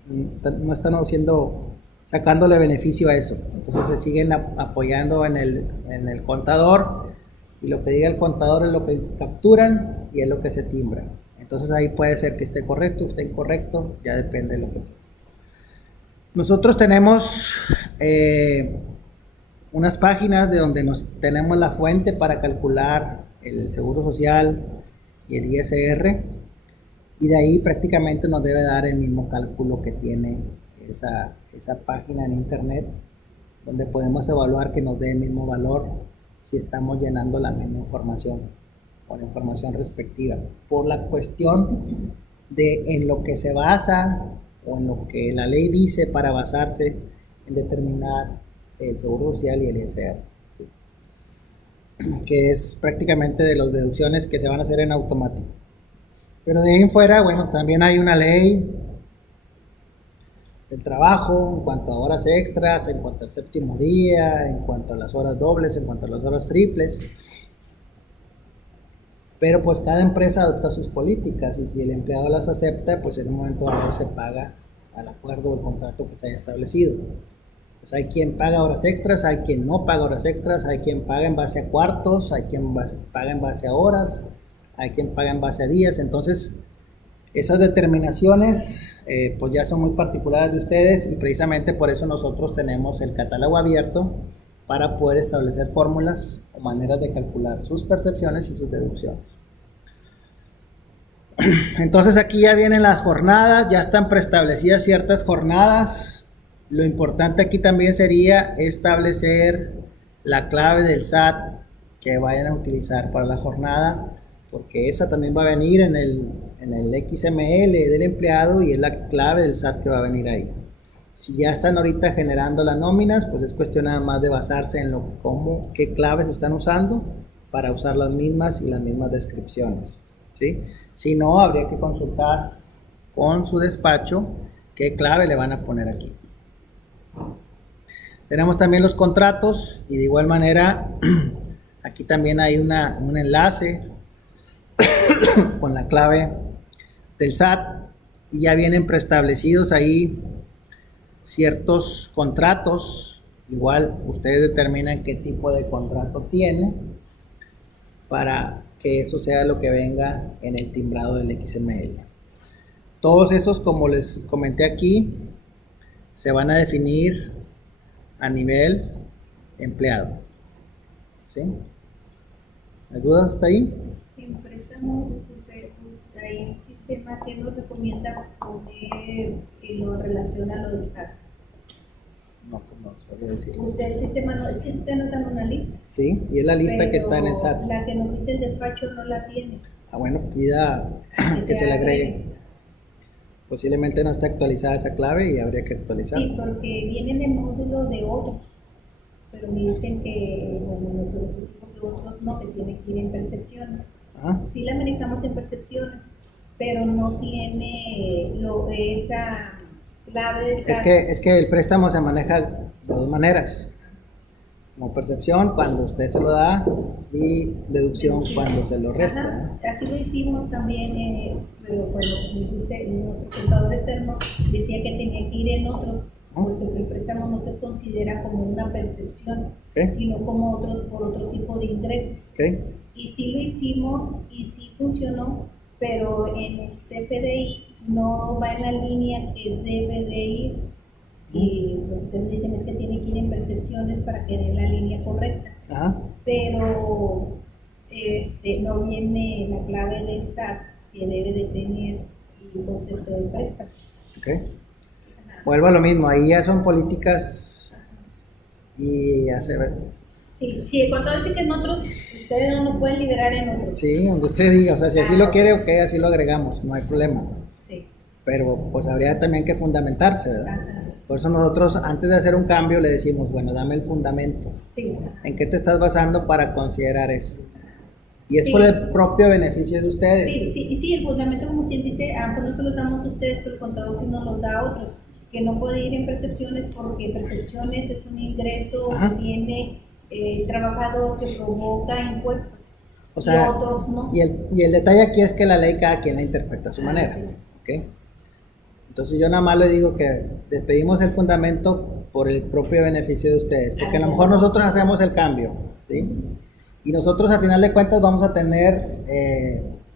no están sacándole beneficio a eso. Entonces se siguen apoyando en el contador y lo que diga el contador es lo que capturan y es lo que se timbra. Entonces ahí puede ser que esté correcto, esté incorrecto, ya depende de lo que sea. Nosotros tenemos unas páginas de donde tenemos la fuente para calcular el seguro social y el ISR, y de ahí prácticamente nos debe dar el mismo cálculo que tiene esa página en internet, donde podemos evaluar que nos dé el mismo valor si estamos llenando la misma información o la información respectiva, por la cuestión de en lo que se basa o en lo que la ley dice para basarse en determinar el seguro social y el ISR, ¿sí? Que es prácticamente de las deducciones que se van a hacer en automático. Pero de ahí en fuera, bueno, también hay una ley del trabajo en cuanto a horas extras, en cuanto al séptimo día, en cuanto a las horas dobles, en cuanto a las horas triples. Pero pues cada empresa adopta sus políticas y si el empleado las acepta, pues en un momento dado se paga al acuerdo o el contrato que se haya establecido. Pues hay quien paga horas extras, hay quien no paga horas extras, hay quien paga en base a cuartos, hay quien paga en base a horas, hay quien paga en base a días. Entonces esas determinaciones pues ya son muy particulares de ustedes y precisamente por eso nosotros tenemos el catálogo abierto para poder establecer fórmulas o maneras de calcular sus percepciones y sus deducciones. Entonces aquí ya vienen las jornadas, ya están preestablecidas ciertas jornadas. Lo importante aquí también sería establecer la clave del SAT que vayan a utilizar para la jornada, porque esa también va a venir en el XML del empleado y es la clave del SAT que va a venir ahí. Si ya están ahorita generando las nóminas, pues es cuestión nada más de basarse en qué claves están usando para usar las mismas y las mismas descripciones, ¿sí? Si no, habría que consultar con su despacho qué clave le van a poner aquí. Tenemos también los contratos y de igual manera aquí también hay un enlace con la clave del SAT y ya vienen preestablecidos ahí ciertos contratos. Igual ustedes determinan qué tipo de contrato tiene para que eso sea lo que venga en el timbrado del XML. Todos esos, como les comenté aquí, se van a definir a nivel empleado, ¿sí? ¿Hay dudas hasta ahí? Empresa pasamos, disculpe, pues, hay un sistema que nos recomienda poner en lo relación a lo del SAT. No, pues no sabría decir. Usted el sistema no, es que usted nos dan una lista. Sí, y es la lista que está en el SAT. La que nos dice el despacho no la tiene. Ah, bueno, pida que se le agregue. Posiblemente no está actualizada esa clave y habría que actualizarla. Sí, porque viene en el módulo de otros, pero me dicen que, bueno, que otros no, que tiene que ir en percepciones. Ajá. Sí la manejamos en percepciones, pero no tiene esa clave del SAT. Es que el préstamo se maneja de dos maneras. Como percepción cuando usted se lo da y deducción cuando se lo resta. Ajá, así lo hicimos también, pero bueno, como dijiste, nuestro contador externo decía que tenía que ir en otros, puesto que el préstamo no se considera como una percepción, sino como por otro tipo de ingresos. Y sí lo hicimos y sí funcionó, pero en el CFDI no va en la línea que debe de ir. Y lo que ustedes dicen es que tiene que ir en percepciones para que dé la línea correcta. Ajá. Pero no viene la clave del SAT que debe de tener el concepto de préstamo. Vuelvo a lo mismo, ahí ya son políticas y hacer. Sí, el contador dice que en otros, ustedes no lo pueden liberar en otros. Sí, donde usted diga, o sea, si así lo quiere, ok, así lo agregamos, no hay problema. Sí. Pero pues habría también que fundamentarse, ¿verdad? Ajá. Por eso nosotros, antes de hacer un cambio, le decimos, bueno, dame el fundamento. Sí. ¿En qué te estás basando para considerar eso? Y es por el propio beneficio de ustedes. Sí, el fundamento, como quien dice, pues no se los damos a ustedes, pero el contador sí nos los da a otros, que no puede ir en percepciones porque percepciones es un ingreso que tiene el trabajador que provoca impuestos. O sea, y otros no. Y el detalle aquí es que la ley cada quien la interpreta a su manera. ¿Okay? Entonces yo nada más le digo que despedimos el fundamento por el propio beneficio de ustedes, porque a lo mejor nosotros hacemos el cambio, ¿sí? Y nosotros a final de cuentas vamos a tener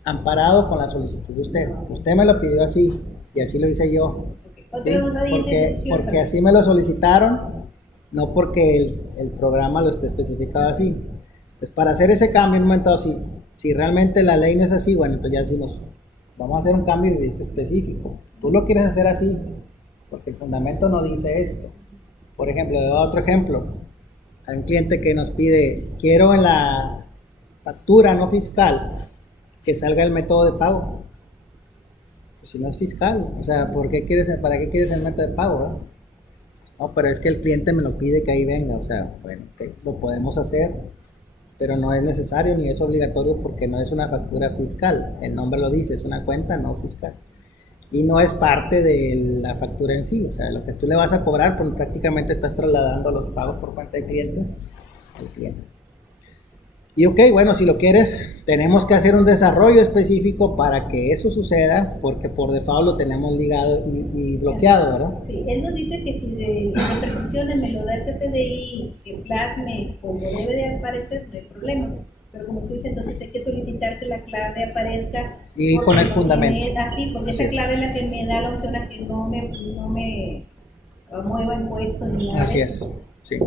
amparado con la solicitud de usted. Usted me lo pidió así y así lo hice yo. ¿Sí? Porque así me lo solicitaron, no porque el programa lo esté especificado así. Entonces para hacer ese cambio en un momento si realmente la ley no es así, bueno, entonces ya decimos, vamos a hacer un cambio y es específico. Tú lo quieres hacer así, porque el fundamento no dice esto. Por ejemplo, le doy otro ejemplo. Hay un cliente que nos pide, quiero en la factura no fiscal que salga el método de pago. Pues si no es fiscal, o sea, ¿para qué quieres el método de pago? ¿Verdad? No, pero es que el cliente me lo pide que ahí venga, o sea, bueno, okay, lo podemos hacer, pero no es necesario ni es obligatorio porque no es una factura fiscal. El nombre lo dice, es una cuenta no fiscal. Y no es parte de la factura en sí, o sea, lo que tú le vas a cobrar, pues prácticamente estás trasladando los pagos por cuenta de clientes al cliente. Y ok, bueno, si lo quieres, tenemos que hacer un desarrollo específico para que eso suceda, porque por default lo tenemos ligado y bloqueado, ¿verdad? Sí, él nos dice que si de percepciones me lo da el CFDI, que plasme como debe de aparecer, no hay problema. Pero como tú dices, entonces hay que solicitar que la clave aparezca. Y con el fundamento. Sí, porque esa clave es la que me da la opción a que no me mueva impuestos ni nada. Así es, sí.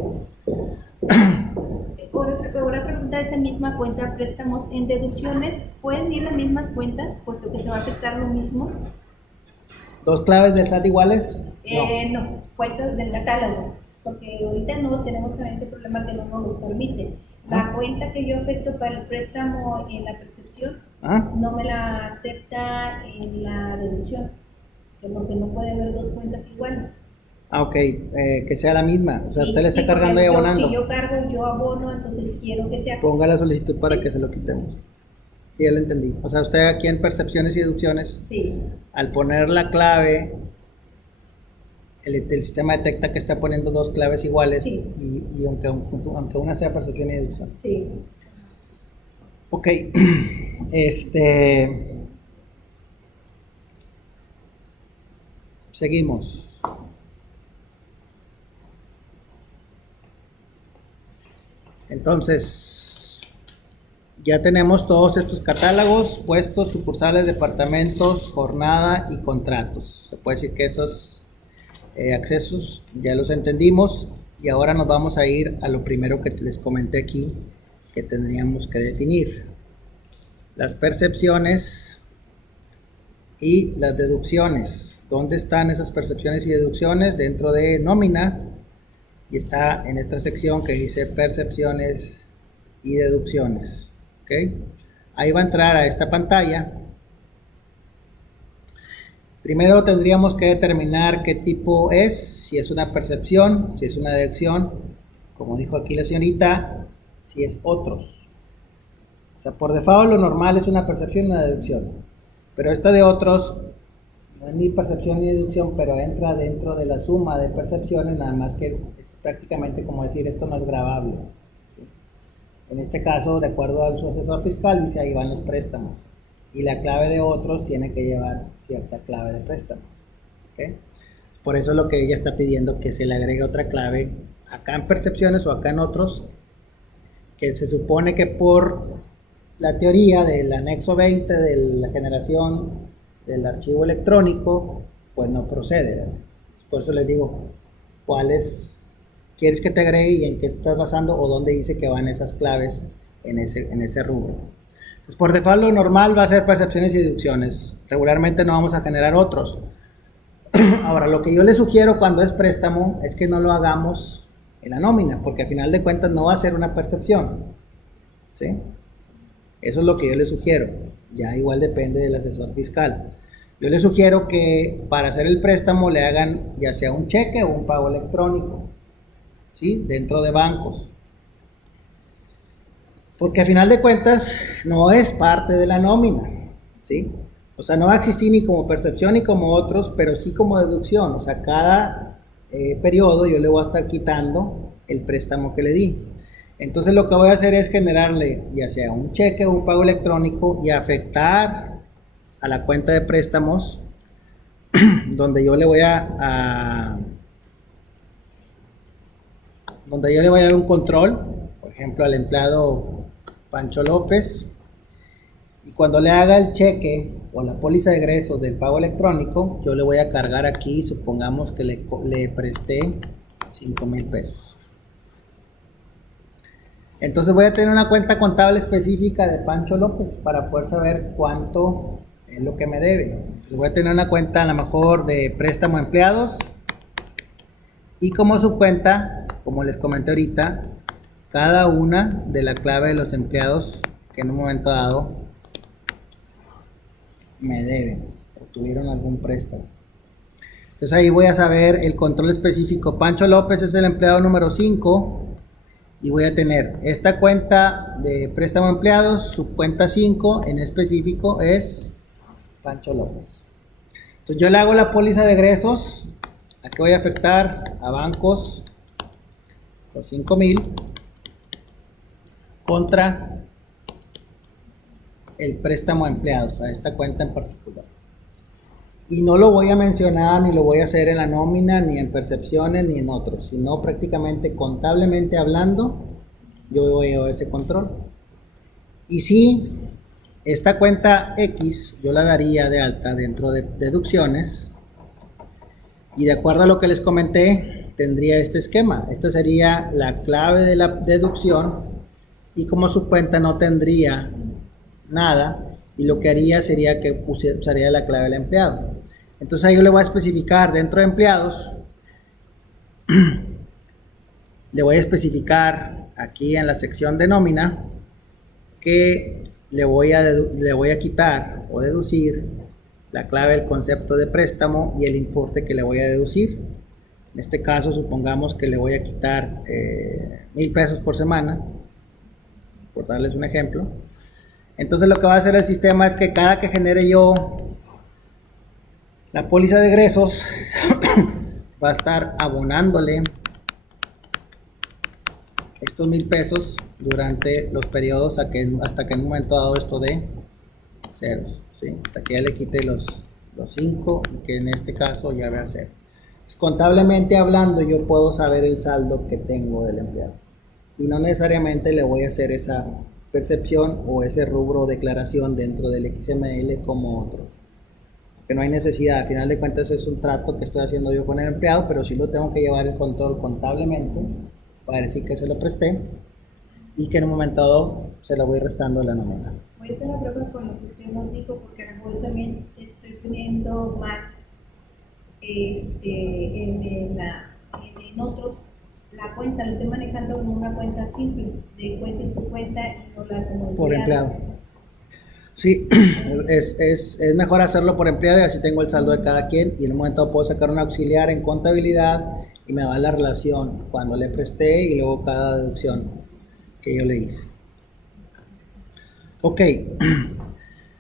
Otra pregunta de esa misma cuenta, préstamos en deducciones, ¿pueden ir las mismas cuentas, puesto que se va a afectar lo mismo? ¿Dos claves del SAT iguales? No, cuentas del catálogo, porque ahorita no tenemos también ese problema que no nos lo permite. La cuenta que yo afecto para el préstamo en la percepción no me la acepta en la deducción, porque no puede haber dos cuentas iguales. Ok, que sea la misma, o sea, usted le está cargando y abonando. Si yo cargo, yo abono, entonces quiero que sea. Ponga la solicitud para que se lo quitemos. Sí, ya lo entendí. O sea, usted aquí en percepciones y deducciones, al poner la clave, el sistema detecta que está poniendo dos claves iguales y aunque una sea percepción y deducción. Sí. Ok, seguimos. Entonces, ya tenemos todos estos catálogos, puestos, sucursales, departamentos, jornada y contratos. Se puede decir que esos accesos ya los entendimos y ahora nos vamos a ir a lo primero que les comenté aquí que tendríamos que definir. las percepciones y las deducciones. ¿Dónde están esas percepciones y deducciones? Dentro de nómina, y está en esta sección que dice percepciones y deducciones. ¿Ok? Ahí va a entrar a esta pantalla. Primero tendríamos que determinar qué tipo es, si es una percepción, si es una deducción, como dijo aquí la señorita, si es otros. O sea, por default lo normal es una percepción y una deducción. Pero esta de otros no es ni percepción ni deducción, pero entra dentro de la suma de percepciones, nada más que es prácticamente como decir esto no es gravable. ¿Sí? En este caso, de acuerdo a su asesor fiscal, dice ahí van los préstamos. Y la clave de otros tiene que llevar cierta clave de préstamos. ¿Okay? Por eso es lo que ella está pidiendo, que se le agregue otra clave acá en percepciones o acá en otros, que se supone que por la teoría del anexo 20 de la generación del archivo electrónico, pues no procede, ¿verdad? Por eso les digo, ¿cuáles quieres que te agregue y en qué estás basando o dónde dice que van esas claves en ese rubro? Pues por default lo normal va a ser percepciones y deducciones. Regularmente no vamos a generar otros. Ahora, lo que yo les sugiero cuando es préstamo es que no lo hagamos en la nómina, porque al final de cuentas no va a ser una percepción. ¿Sí? Eso es lo que yo les sugiero. Ya igual depende del asesor fiscal. Yo les sugiero que para hacer el préstamo le hagan ya sea un cheque o un pago electrónico, ¿sí? Dentro de bancos. Porque al final de cuentas no es parte de la nómina, ¿sí? O sea, no va a existir ni como percepción ni como otros, pero sí como deducción. O sea, cada periodo yo le voy a estar quitando el préstamo que le di. Entonces lo que voy a hacer es generarle ya sea un cheque o un pago electrónico y afectar a la cuenta de préstamos donde yo le voy donde yo le voy a dar un control, por ejemplo al empleado Pancho López, y cuando le haga el cheque o la póliza de egresos del pago electrónico, yo le voy a cargar aquí, supongamos que le presté 5,000 pesos. Entonces voy a tener una cuenta contable específica de Pancho López para poder saber cuánto es lo que me debe. Entonces voy a tener una cuenta a lo mejor de préstamo a empleados y como subcuenta, como les comenté ahorita, cada una de la clave de los empleados que en un momento dado me deben o tuvieron algún préstamo. Entonces ahí voy a saber el control específico. Pancho López es el empleado número 5. Y voy a tener esta cuenta de préstamo a empleados, su cuenta 5 en específico es Pancho López. Entonces yo le hago la póliza de egresos, ¿a qué voy a afectar? A bancos, los 5,000 contra el préstamo a empleados, a esta cuenta en particular. Y no lo voy a mencionar ni lo voy a hacer en la nómina, ni en percepciones, ni en otros, sino prácticamente contablemente hablando, yo veo ese control. Y si esta cuenta X yo la daría de alta dentro de deducciones, y de acuerdo a lo que les comenté, tendría este esquema. Esta sería la clave de la deducción, y como su cuenta no tendría nada, y lo que haría sería que usaría la clave del empleado. Entonces ahí yo le voy a especificar dentro de empleados, le voy a especificar aquí en la sección de nómina que le voy a quitar o deducir la clave del concepto de préstamo y el importe que le voy a deducir. En este caso supongamos que le voy a quitar 1,000 pesos por semana, por darles un ejemplo. Entonces lo que va a hacer el sistema es que cada que genere yo la póliza de egresos va a estar abonándole estos 1,000 pesos durante los periodos hasta que en un momento dado esto dé ceros, ¿sí? Hasta que ya le quite los 5 y que en este caso ya va a ser. Contablemente hablando yo puedo saber el saldo que tengo del empleado y no necesariamente le voy a hacer esa percepción o ese rubro o declaración dentro del XML como otros, que no hay necesidad. Al final de cuentas es un trato que estoy haciendo yo con el empleado, pero sí lo tengo que llevar el control contablemente para decir que se lo presté y que en un momento dado se la voy restando a la nómina. Voy a hacer la prueba con lo que usted nos dijo, porque a lo mejor también estoy poniendo mal en otros la cuenta, lo estoy manejando como una cuenta simple, de cuenta y su cuenta y no la como Por empleado. Sí, es mejor hacerlo por empleado y así tengo el saldo de cada quien y en un momento puedo sacar un auxiliar en contabilidad y me va la relación cuando le presté y luego cada deducción que yo le hice. Ok,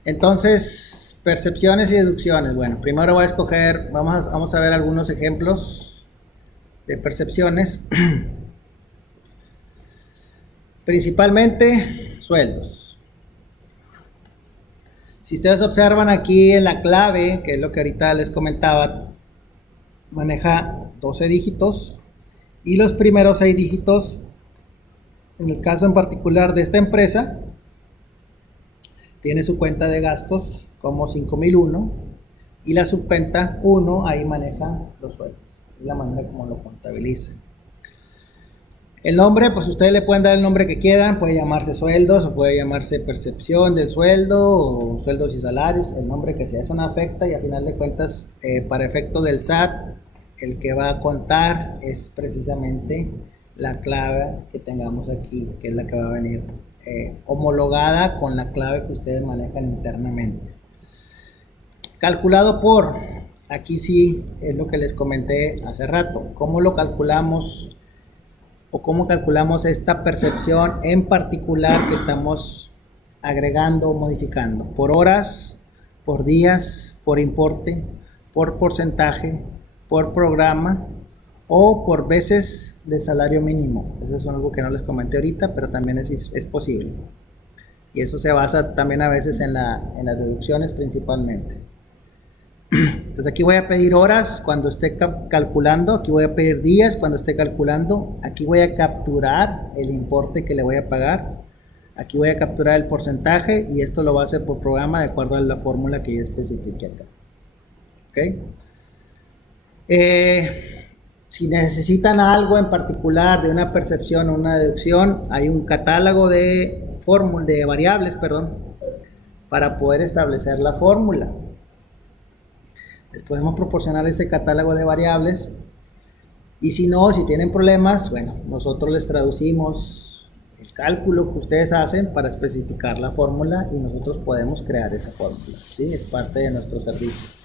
entonces percepciones y deducciones. Bueno, primero voy a escoger, vamos a ver algunos ejemplos de percepciones. Principalmente sueldos. Si ustedes observan aquí en la clave, que es lo que ahorita les comentaba, maneja 12 dígitos y los primeros 6 dígitos, en el caso en particular de esta empresa, tiene su cuenta de gastos como 5001 y la subcuenta 1 ahí maneja los sueldos, es la manera como lo contabilizan. El nombre, pues ustedes le pueden dar el nombre que quieran, puede llamarse sueldos o puede llamarse percepción del sueldo o sueldos y salarios, el nombre que sea, eso no afecta y a final de cuentas para efecto del SAT el que va a contar es precisamente la clave que tengamos aquí, que es la que va a venir homologada con la clave que ustedes manejan internamente. Calculado por, aquí sí es lo que les comenté hace rato, ¿cómo lo calculamos? O cómo calculamos esta percepción en particular que estamos agregando o modificando, por horas, por días, por importe, por porcentaje, por programa o por veces de salario mínimo. Eso es algo que no les comenté ahorita, pero también es posible. Y eso se basa también a veces en las deducciones principalmente. Entonces aquí voy a pedir horas cuando esté calculando, aquí voy a pedir días cuando esté calculando, aquí voy a capturar el importe que le voy a pagar, aquí voy a capturar el porcentaje y esto lo va a hacer por programa de acuerdo a la fórmula que yo especifique acá. ¿Ok? Si necesitan algo en particular de una percepción o una deducción, hay un catálogo de variables, para poder establecer la fórmula. Les podemos proporcionar ese catálogo de variables y si no, si tienen problemas, bueno, nosotros les traducimos el cálculo que ustedes hacen para especificar la fórmula y nosotros podemos crear esa fórmula, ¿sí? Es parte de nuestro servicio.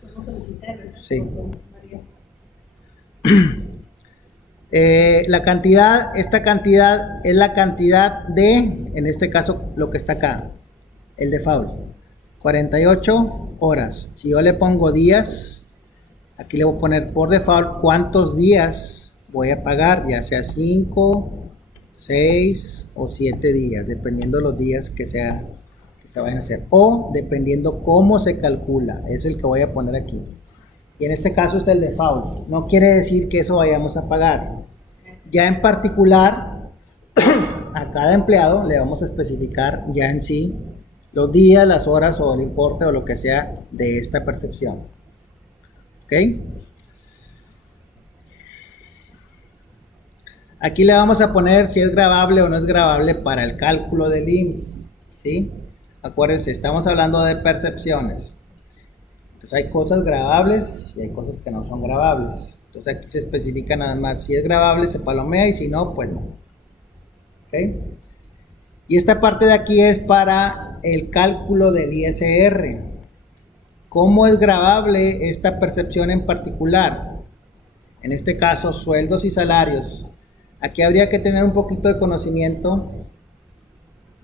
¿Podemos solicitarlo? Sí. Esta cantidad es la cantidad de, en este caso, lo que está acá, el default. 48 horas. Si yo le pongo días, aquí le voy a poner por default cuántos días voy a pagar, ya sea 5, 6 o 7 días, dependiendo de los días que se vayan a hacer. O dependiendo cómo se calcula, es el que voy a poner aquí. Y en este caso es el default. No quiere decir que eso vayamos a pagar. Ya en particular, a cada empleado le vamos a especificar ya en sí los días, las horas o el importe o lo que sea de esta percepción. ¿Ok? Aquí le vamos a poner si es grabable o no es grabable para el cálculo del IMSS. ¿Sí? Acuérdense, estamos hablando de percepciones. Entonces hay cosas grabables y hay cosas que no son grabables. Entonces aquí se especifica nada más si es grabable se palomea y si no, pues no. ¿Ok? Y esta parte de aquí es para el cálculo del ISR. ¿Cómo es grabable esta percepción en particular? En este caso, sueldos y salarios. Aquí habría que tener un poquito de conocimiento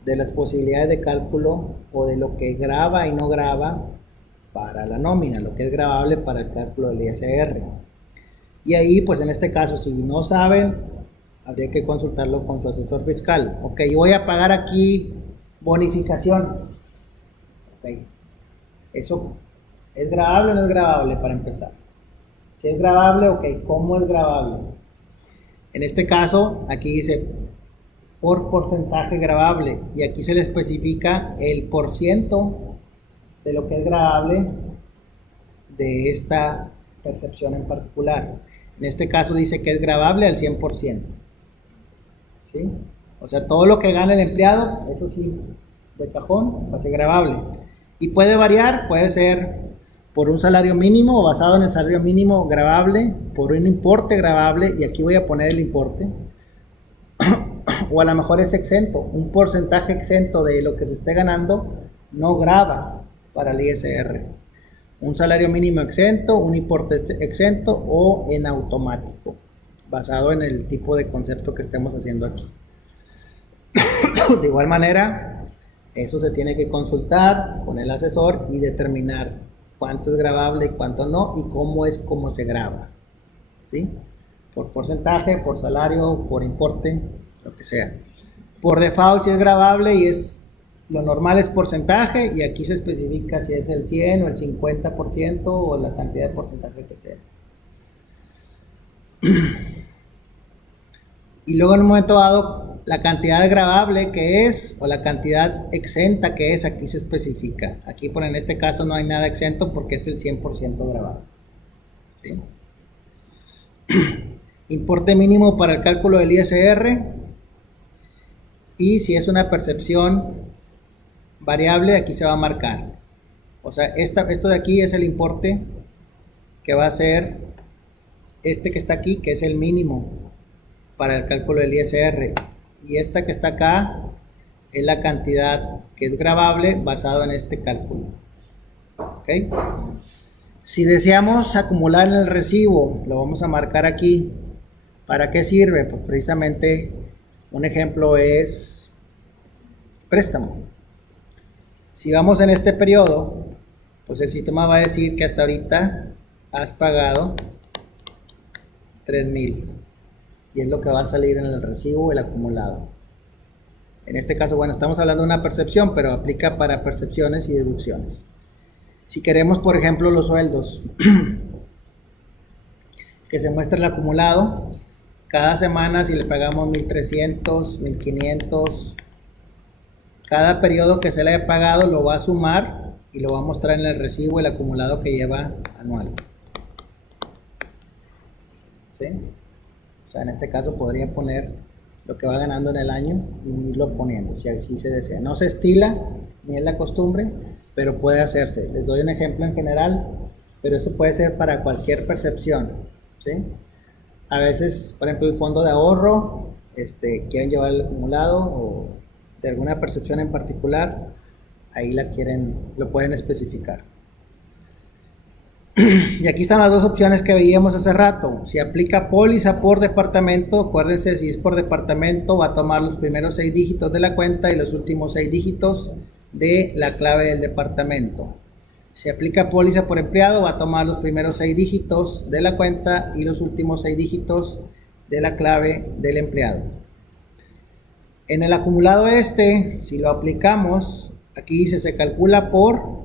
de las posibilidades de cálculo o de lo que graba y no graba para la nómina, lo que es grabable para el cálculo del ISR. Y ahí, pues en este caso, si no saben, habría que consultarlo con su asesor fiscal. Ok, yo voy a pagar aquí bonificaciones. Ok, eso es grabable o no es grabable para empezar. Si es grabable, ok, ¿cómo es grabable? En este caso, aquí dice por porcentaje grabable y aquí se le especifica el % de lo que es grabable de esta percepción en particular. En este caso dice que es grabable al 100%. ¿Sí? O sea, todo lo que gana el empleado, eso sí, de cajón, va a ser gravable. Y puede variar, puede ser por un salario mínimo o basado en el salario mínimo gravable, por un importe gravable, y aquí voy a poner el importe, o a lo mejor es exento, un porcentaje exento de lo que se esté ganando no grava para el ISR. Un salario mínimo exento, un importe exento o en automático, basado en el tipo de concepto que estemos haciendo aquí. De igual manera, eso se tiene que consultar con el asesor y determinar cuánto es gravable y cuánto no, y cómo se grava, ¿sí? Por porcentaje, por salario, por importe, lo que sea. Por default, si es gravable y lo normal es porcentaje, y aquí se especifica si es el 100 o el 50% o la cantidad de porcentaje que sea. Y luego en un momento dado, la cantidad gravable que es o la cantidad exenta que es, aquí se especifica. Aquí en este caso no hay nada exento porque es el 100% gravable, ¿sí? Importe mínimo para el cálculo del ISR, y si es una percepción variable, aquí se va a marcar. O sea, esto de aquí es el importe que va a ser este que está aquí, que es el mínimo para el cálculo del ISR, y esta que está acá es la cantidad que es gravable basado en este cálculo. ¿Ok? Si deseamos acumular en el recibo, lo vamos a marcar aquí. ¿Para qué sirve? Pues precisamente un ejemplo es préstamo. Si vamos en este periodo, pues el sistema va a decir que hasta ahorita has pagado 3,000, y es lo que va a salir en el recibo, el acumulado. En este caso, bueno, estamos hablando de una percepción, pero aplica para percepciones y deducciones. Si queremos, por ejemplo, los sueldos, que se muestra el acumulado, cada semana si le pagamos 1,300, 1,500, cada periodo que se le haya pagado lo va a sumar y lo va a mostrar en el recibo, el acumulado que lleva anual. ¿Sí? O sea, en este caso podría poner lo que va ganando en el año y irlo poniendo, si así se desea. No se estila, ni es la costumbre, pero puede hacerse. Les doy un ejemplo en general, pero eso puede ser para cualquier percepción, ¿sí? A veces, por ejemplo, el fondo de ahorro, quieren llevar el acumulado, o de alguna percepción en particular, ahí lo pueden especificar. Y aquí están las dos opciones que veíamos hace rato. Si aplica póliza por departamento, acuérdense, si es por departamento, va a tomar los primeros 6 dígitos de la cuenta y los últimos 6 dígitos de la clave del departamento. Si aplica póliza por empleado, va a tomar los primeros 6 dígitos de la cuenta y los últimos 6 dígitos de la clave del empleado. En el acumulado si lo aplicamos, aquí dice se calcula por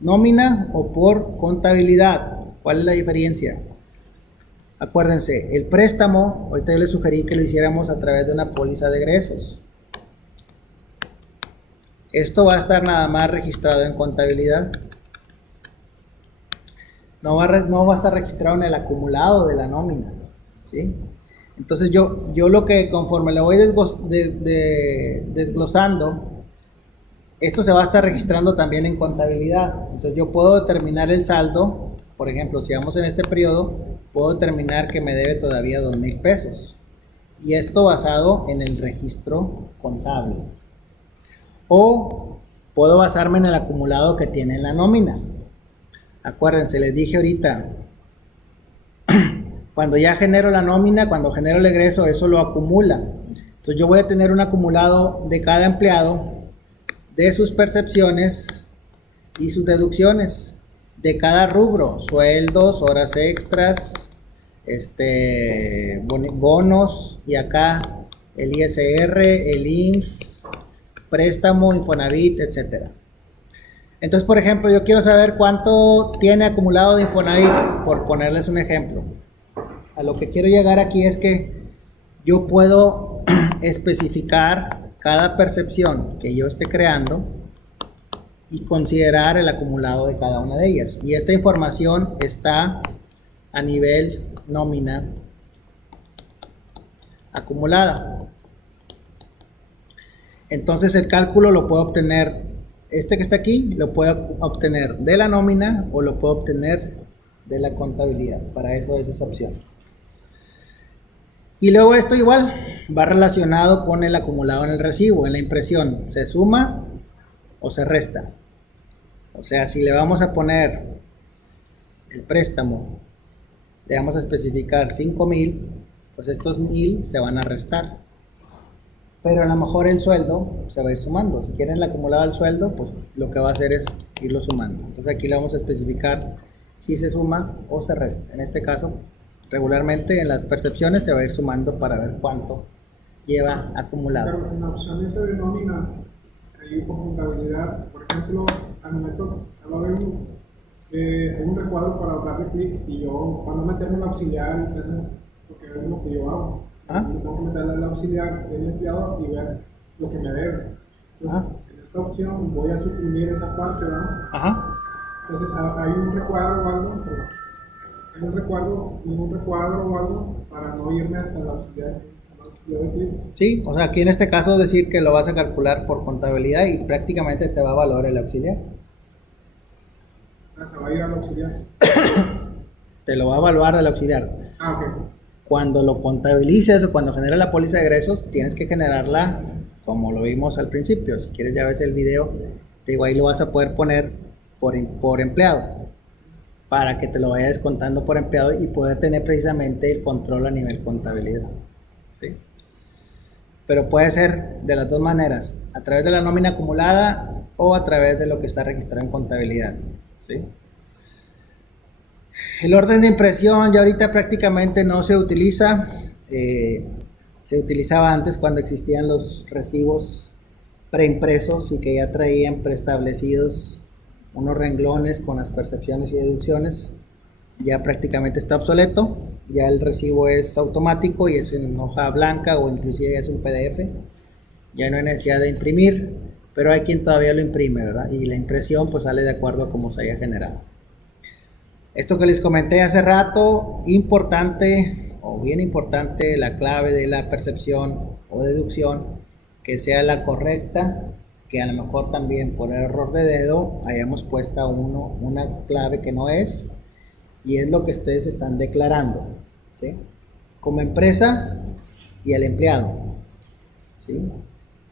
nómina o por contabilidad. ¿Cuál es la diferencia? Acuérdense, el préstamo, ahorita yo les sugerí que lo hiciéramos a través de una póliza de egresos. Esto va a estar nada más registrado en contabilidad. No va a estar registrado en el acumulado de la nómina, ¿sí? Entonces yo lo que conforme le voy desglosando, esto se va a estar registrando también en contabilidad. Entonces yo puedo determinar el saldo. Por ejemplo, si vamos en este periodo, puedo determinar que me debe todavía 2,000 pesos. Y esto basado en el registro contable. O puedo basarme en el acumulado que tiene en la nómina. Acuérdense, les dije ahorita, cuando ya genero la nómina, cuando genero el egreso, eso lo acumula. Entonces yo voy a tener un acumulado de cada empleado, de sus percepciones y sus deducciones, de cada rubro, sueldos, horas extras, bonos, y acá el ISR, el IMSS, préstamo, Infonavit, etcétera. Entonces, por ejemplo, yo quiero saber cuánto tiene acumulado de Infonavit, por ponerles un ejemplo. A lo que quiero llegar aquí es que yo puedo especificar cada percepción que yo esté creando y considerar el acumulado de cada una de ellas. Y esta información está a nivel nómina acumulada. Entonces el cálculo lo puedo obtener, este que está aquí, lo puedo obtener de la nómina o lo puedo obtener de la contabilidad. Para eso es esa opción. Y luego esto igual va relacionado con el acumulado en el recibo, en la impresión. ¿Se suma o se resta? O sea, si le vamos a poner el préstamo, le vamos a especificar 5,000, pues estos 1,000 se van a restar. Pero a lo mejor el sueldo se va a ir sumando. Si quieren el acumulado del sueldo, pues lo que va a hacer es irlo sumando. Entonces aquí le vamos a especificar si se suma o se resta. En este caso, regularmente en las percepciones se va a ir sumando para ver cuánto lleva acumulado. Pero en la opción esa de nómina, ahí con contabilidad, por ejemplo, al momento va a haber un recuadro para darle clic y yo, cuando meterme en el auxiliar, porque es lo que yo hago. Yo tengo que meterle el auxiliar del empleado y ver lo que me debe. Entonces, en esta opción voy a suprimir esa parte, ¿verdad? Entonces, hay un recuadro o algo, hay un recuadro o algo para no irme hasta el auxiliar. Sí, o sea, aquí en este caso decir que lo vas a calcular por contabilidad y prácticamente te va a valorar el auxiliar. Se va a ir al auxiliar. Te lo va a evaluar del auxiliar. Ok. Cuando lo contabilices o cuando generes la póliza de egresos, tienes que generarla como lo vimos al principio. Si quieres ya ves el video, te digo, ahí lo vas a poder poner por empleado, para que te lo vaya descontando por empleado y poder tener precisamente el control a nivel contabilidad. ¿Sí? Pero puede ser de las dos maneras, a través de la nómina acumulada o a través de lo que está registrado en contabilidad. ¿Sí? El orden de impresión ya ahorita prácticamente no se utiliza. Se utilizaba antes cuando existían los recibos preimpresos y que ya traían preestablecidos unos renglones con las percepciones y deducciones. Ya prácticamente está obsoleto. Ya el recibo es automático y es en hoja blanca o inclusive es un PDF. Ya no hay necesidad de imprimir, pero hay quien todavía lo imprime, ¿verdad? Y la impresión pues sale de acuerdo a cómo se haya generado. Esto que les comenté hace rato, importante o bien importante, la clave de la percepción o deducción, que sea la correcta, que a lo mejor también por error de dedo hayamos puesto una clave que no es, y es lo que ustedes están declarando, ¿sí? Como empresa y el empleado, ¿sí?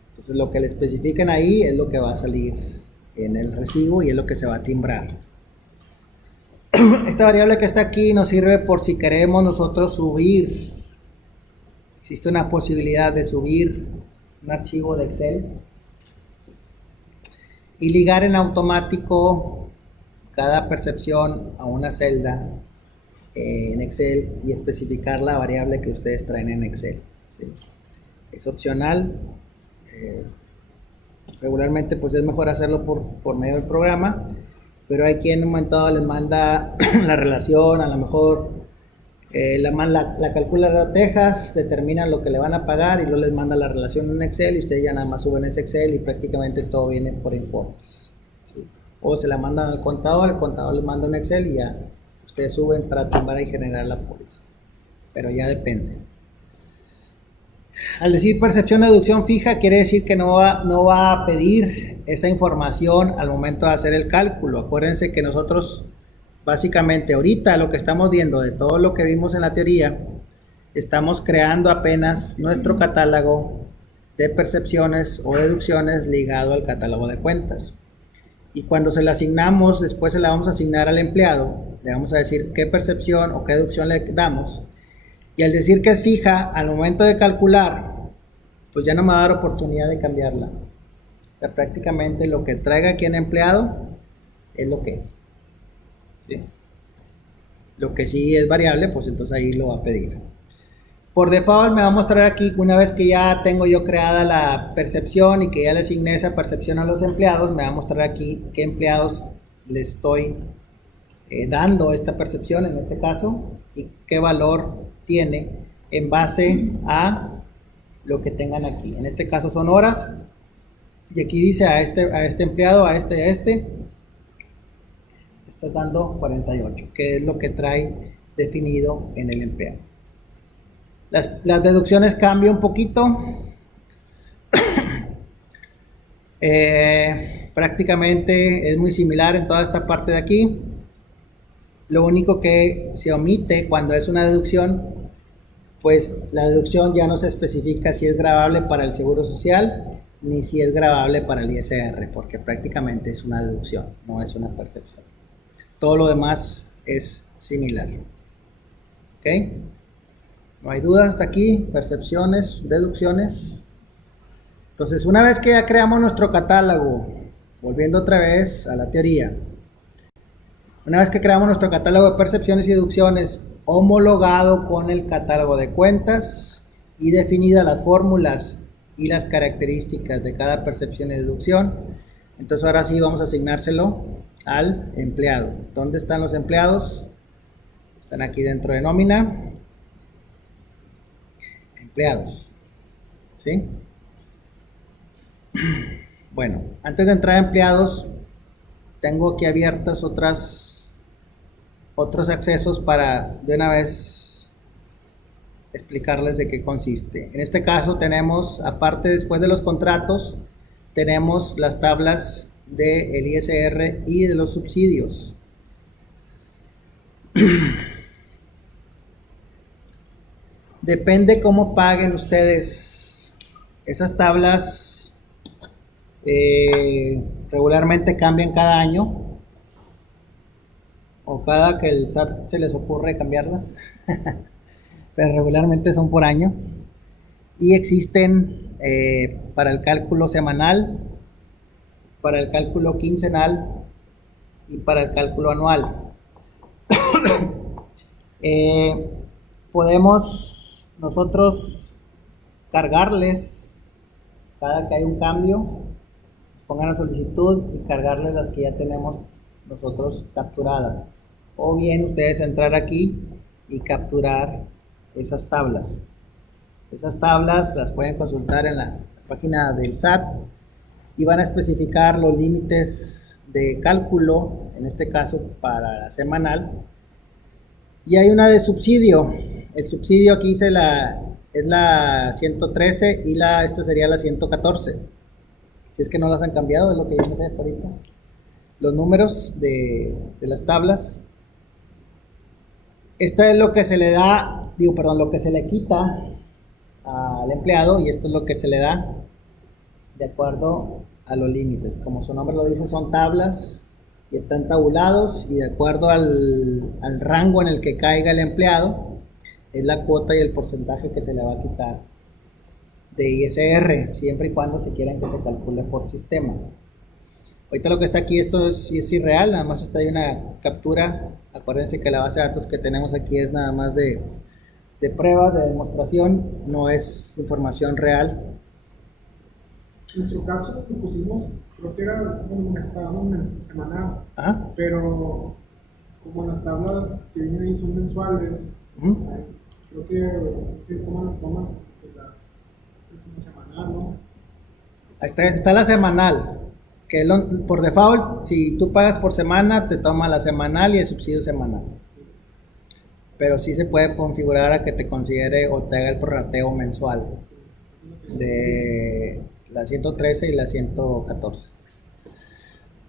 Entonces lo que le especifican ahí es lo que va a salir en el recibo y es lo que se va a timbrar. Esta variable que está aquí nos sirve por si queremos nosotros subir. Existe una posibilidad de subir un archivo de Excel y ligar en automático cada percepción a una celda en Excel y especificar la variable que ustedes traen en Excel, ¿sí? Es opcional. Regularmente pues es mejor hacerlo por medio del programa, pero hay quien en un momento dado les manda la relación, a lo mejor la calcula de Texas, determina lo que le van a pagar y luego les manda la relación en Excel y ustedes ya nada más suben ese Excel y prácticamente todo viene por importes, ¿sí? O se la mandan al contador, el contador les manda un Excel y ya ustedes suben para tumbar y generar la póliza, pero ya depende. Al decir percepción de deducción fija, quiere decir que no va a pedir esa información al momento de hacer el cálculo. Acuérdense que nosotros, básicamente, ahorita lo que estamos viendo de todo lo que vimos en la teoría, estamos creando apenas nuestro catálogo de percepciones o deducciones ligado al catálogo de cuentas. Y cuando se la asignamos, después se la vamos a asignar al empleado, le vamos a decir qué percepción o qué deducción le damos. Y al decir que es fija, al momento de calcular, pues ya no me va a dar oportunidad de cambiarla. O sea, prácticamente lo que traiga aquí en empleado es lo que es, ¿sí? Lo que sí es variable, pues entonces ahí lo va a pedir. Por default me va a mostrar aquí que una vez que ya tengo yo creada la percepción y que ya le asigné esa percepción a los empleados, me va a mostrar aquí qué empleados le estoy dando esta percepción en este caso y qué valor tiene en base a lo que tengan aquí. En este caso son horas y aquí dice a este empleado, a este y a este está dando 48, que es lo que trae definido en el empleado. Las deducciones cambian un poquito. Prácticamente es muy similar en toda esta parte de aquí. Lo único que se omite cuando es una deducción, pues la deducción ya no se especifica si es gravable para el Seguro Social ni si es gravable para el ISR, porque prácticamente es una deducción, no es una percepción. Todo lo demás es similar. ¿Ok? No hay dudas hasta aquí, percepciones, deducciones. Entonces, una vez que ya creamos nuestro catálogo, volviendo otra vez a la teoría, una vez que creamos nuestro catálogo de percepciones y deducciones homologado con el catálogo de cuentas y definidas las fórmulas y las características de cada percepción y deducción, entonces ahora sí vamos a asignárselo al empleado. ¿Dónde están los empleados? Están aquí dentro de nómina. Empleados. ¿Sí? Bueno, antes de entrar a empleados, tengo aquí abiertas otros accesos para de una vez explicarles de qué consiste. En este caso tenemos, aparte después de los contratos, tenemos las tablas del ISR y de los subsidios. Depende cómo paguen ustedes. Esas tablas regularmente cambian cada año o cada que el SAT se les ocurre cambiarlas, pero regularmente son por año y existen para el cálculo semanal, para el cálculo quincenal y para el cálculo anual. Podemos nosotros cargarles cada que hay un cambio, pongan la solicitud y cargarles las que ya tenemos nosotros capturadas, o bien ustedes entrar aquí y capturar esas tablas. Esas tablas las pueden consultar en la página del SAT y van a especificar los límites de cálculo, en este caso para la semanal, y hay una de subsidio. El subsidio aquí es la 113 y esta sería la 114. Si es que no las han cambiado, es lo que yo me sé hasta ahorita. Los números de las tablas. Esta es lo que se le da, lo que se le quita al empleado, y esto es lo que se le da de acuerdo a los límites. Como su nombre lo dice, son tablas y están tabulados, y de acuerdo al rango en el que caiga el empleado, es la cuota y el porcentaje que se le va a quitar de ISR, siempre y cuando se quieran que se calcule por sistema. Ahorita lo que está aquí, esto es irreal, nada más está ahí una captura. Acuérdense que la base de datos que tenemos aquí es nada más de prueba, de demostración, no es información real. En nuestro caso, lo pusimos, creo que era semanal, ¿Ah? pero como las tablas que vienen ahí son mensuales, creo que no sé cómo las toman, que las hacen como semanal, ¿no? Ahí está la semanal, que por default, si tú pagas por semana, te toma la semanal y el subsidio semanal. Pero sí se puede configurar a que te considere o te haga el prorrateo mensual de la 113 y la 114.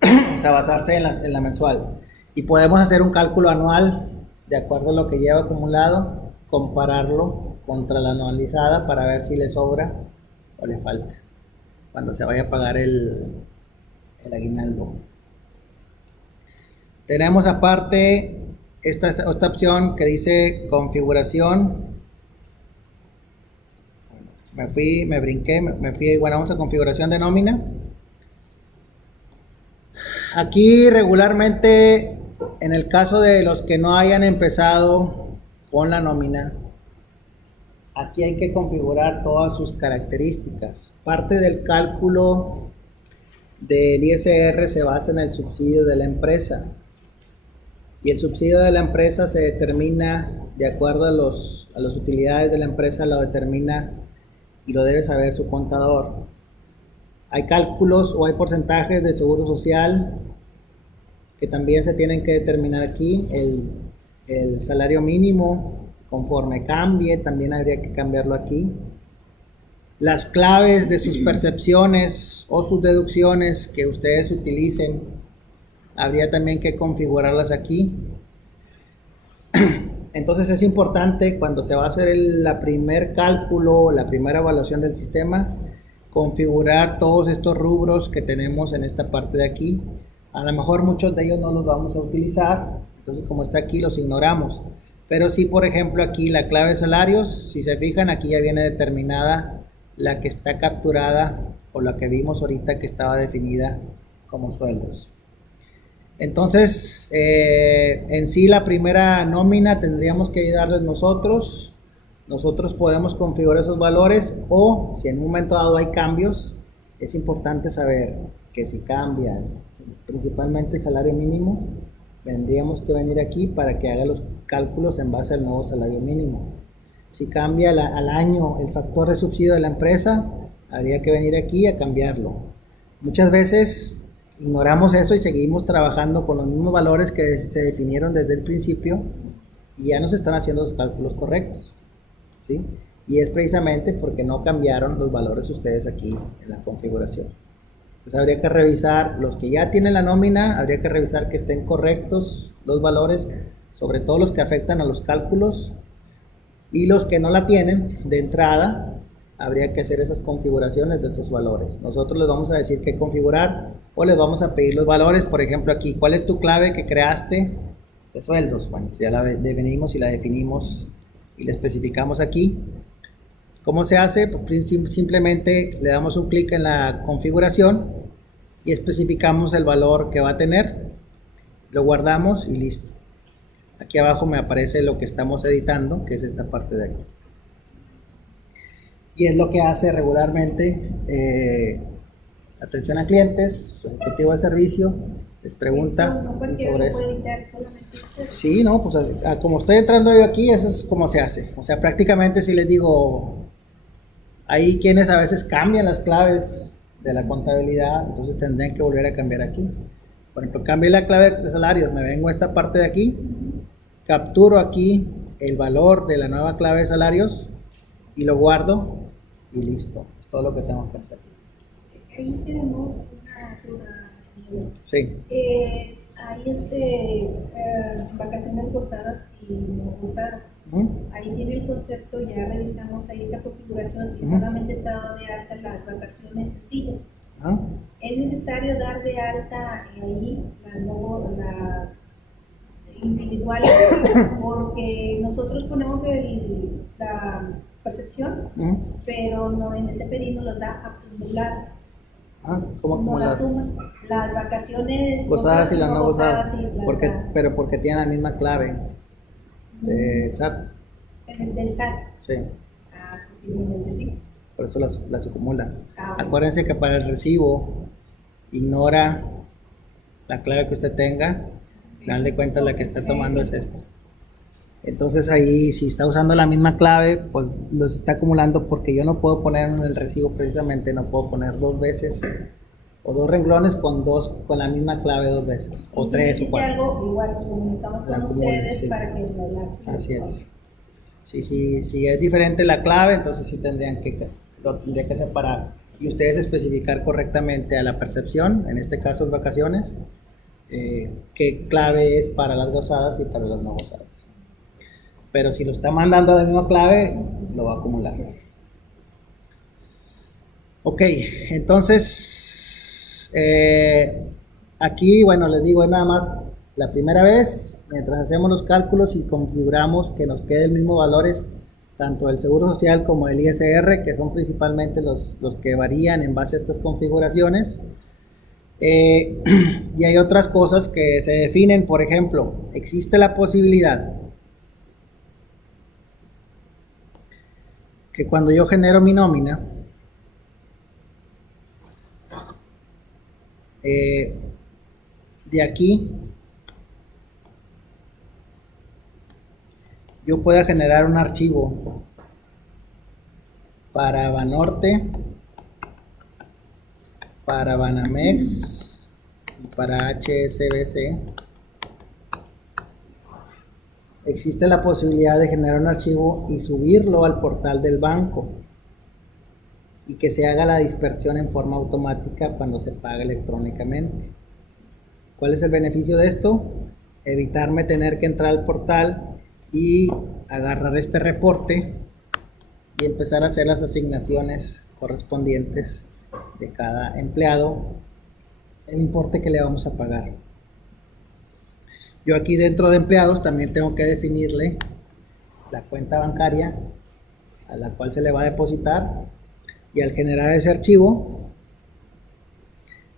O sea, basarse en la mensual. Y podemos hacer un cálculo anual de acuerdo a lo que lleva acumulado, compararlo contra la anualizada para ver si le sobra o le falta cuando se vaya a pagar el aguinaldo. Tenemos aparte esta opción que dice configuración. Me brinqué, bueno, vamos a configuración de nómina. Aquí regularmente, en el caso de los que no hayan empezado con la nómina, aquí hay que configurar todas sus características. Parte del cálculo del ISR se basa en el subsidio de la empresa. Y el subsidio de la empresa se determina de acuerdo a las utilidades de la empresa, lo determina y lo debe saber su contador. Hay cálculos o hay porcentajes de seguro social que también se tienen que determinar aquí. El salario mínimo, conforme cambie, también habría que cambiarlo aquí. Las claves de sus percepciones o sus deducciones que ustedes utilicen, habría también que configurarlas aquí. Entonces es importante cuando se va a hacer la primer cálculo, la primera evaluación del sistema, configurar todos estos rubros que tenemos en esta parte de aquí. A lo mejor muchos de ellos no los vamos a utilizar, entonces como está aquí los ignoramos. Pero sí, por ejemplo, aquí la clave de salarios, si se fijan, aquí ya viene determinada la que está capturada o la que vimos ahorita que estaba definida como sueldos. Entonces, en sí la primera nómina tendríamos que ayudarles nosotros. Nosotros podemos configurar esos valores, o si en un momento dado hay cambios, es importante saber que si cambia principalmente el salario mínimo, tendríamos que venir aquí para que haga los cálculos en base al nuevo salario mínimo. Si cambia al año el factor de subsidio de la empresa, habría que venir aquí a cambiarlo. Muchas veces ignoramos eso y seguimos trabajando con los mismos valores que se definieron desde el principio y ya no se están haciendo los cálculos correctos, ¿sí? Y es precisamente porque no cambiaron los valores ustedes aquí en la configuración. Entonces habría que revisar los que ya tienen la nómina, habría que revisar que estén correctos los valores, sobre todo los que afectan a los cálculos, y los que no la tienen de entrada, habría que hacer esas configuraciones de estos valores. Nosotros les vamos a decir qué configurar o les vamos a pedir los valores. Por ejemplo, aquí, ¿cuál es tu clave que creaste de sueldos? Bueno, ya la venimos y la definimos y la especificamos aquí. ¿Cómo se hace? Pues simplemente le damos un clic en la configuración y especificamos el valor que va a tener, lo guardamos y listo. Aquí abajo me aparece lo que estamos editando, que es esta parte de aquí. Y es lo que hace regularmente atención a clientes, su objetivo de servicio, les pregunta sobre eso. Sí, no, pues como estoy entrando yo aquí, eso es como se hace. O sea, prácticamente si les digo, hay quienes a veces cambian las claves de la contabilidad, entonces tendrían que volver a cambiar aquí. Por ejemplo, cambié la clave de salarios, me vengo a esta parte de aquí, capturo aquí el valor de la nueva clave de salarios y lo guardo y listo, es todo lo que tengo que hacer. Ahí tenemos una duda. Sí. Hay vacaciones gozadas y no gozadas. Ahí tiene el concepto, ya revisamos ahí esa configuración y solamente está dado de alta las vacaciones sencillas. Es necesario dar de alta ahí las individuales, porque nosotros ponemos la percepción, pero no, en ese pedido nos da acumuladas. ¿Cómo acumuladas? Las vacaciones gozadas y las no gozadas, pero porque tienen la misma clave del SAT. ¿Del SAT? Sí. Posiblemente sí. Por eso las acumula. Acuérdense que para el recibo ignora la clave que usted tenga. Al final de cuentas la que está tomando es esta. Entonces ahí si está usando la misma clave, pues los está acumulando, porque yo no puedo poner en el recibo, precisamente no puedo poner dos veces o dos renglones con la misma clave dos veces, o tres o cuatro. Algo igual nos comunicamos con ustedes, sí, para que lo hagan. Así es. Si es diferente la clave, entonces sí tendría que separar y ustedes especificar correctamente a la percepción, en este caso vacaciones, qué clave es para las gozadas y para las no gozadas. Pero si lo está mandando a la misma clave, lo va a acumular. Ok, entonces aquí, bueno, les digo, es nada más la primera vez, mientras hacemos los cálculos y configuramos que nos queden los mismos valores, tanto el Seguro Social como el ISR, que son principalmente los que varían en base a estas configuraciones. Y hay otras cosas que se definen. Por ejemplo, existe la posibilidad que cuando yo genero mi nómina, de aquí yo pueda generar un archivo para Banorte, para Banamex y para HSBC. Existe la posibilidad de generar un archivo y subirlo al portal del banco. y que se haga la dispersión en forma automática cuando se paga electrónicamente. ¿Cuál es el beneficio de esto? Evitarme tener que entrar al portal y agarrar este reporte y empezar a hacer las asignaciones correspondientes de cada empleado, el importe que le vamos a pagar. Yo aquí dentro de empleados también tengo que definirle la cuenta bancaria a la cual se le va a depositar, y al generar ese archivo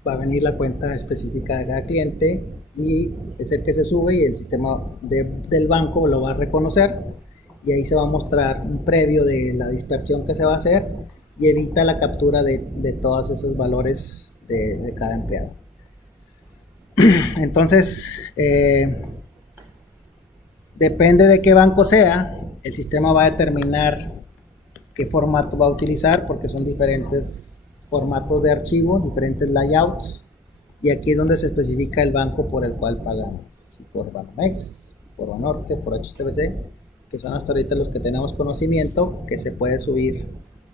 va a venir la cuenta específica de cada cliente y es el que se sube y el sistema del banco lo va a reconocer, y ahí se va a mostrar un previo de la dispersión que se va a hacer y evita la captura de todos esos valores de cada empleado. Entonces, depende de qué banco sea, el sistema va a determinar qué formato va a utilizar, porque son diferentes formatos de archivo, diferentes layouts, y aquí es donde se especifica el banco por el cual pagamos, si por Banamex, por Banorte, por HSBC, que son hasta ahorita los que tenemos conocimiento, que se puede subir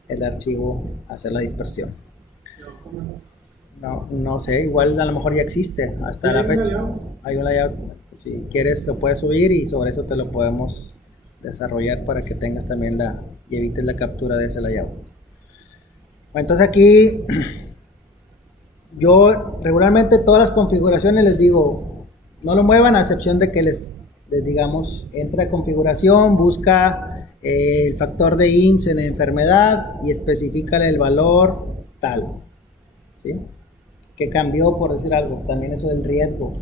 el archivo, hacer la dispersión. No sé, igual a lo mejor ya existe, hasta la fecha hay un layout, si quieres lo puedes subir y sobre eso te lo podemos desarrollar para que tengas también y evites la captura de ese layout. Bueno, entonces aquí yo regularmente todas las configuraciones les digo no lo muevan, a excepción de que les digamos entra a configuración, busca el factor de IMSS en enfermedad y especifica el valor tal, ¿sí? Que cambió, por decir algo, también eso del riesgo,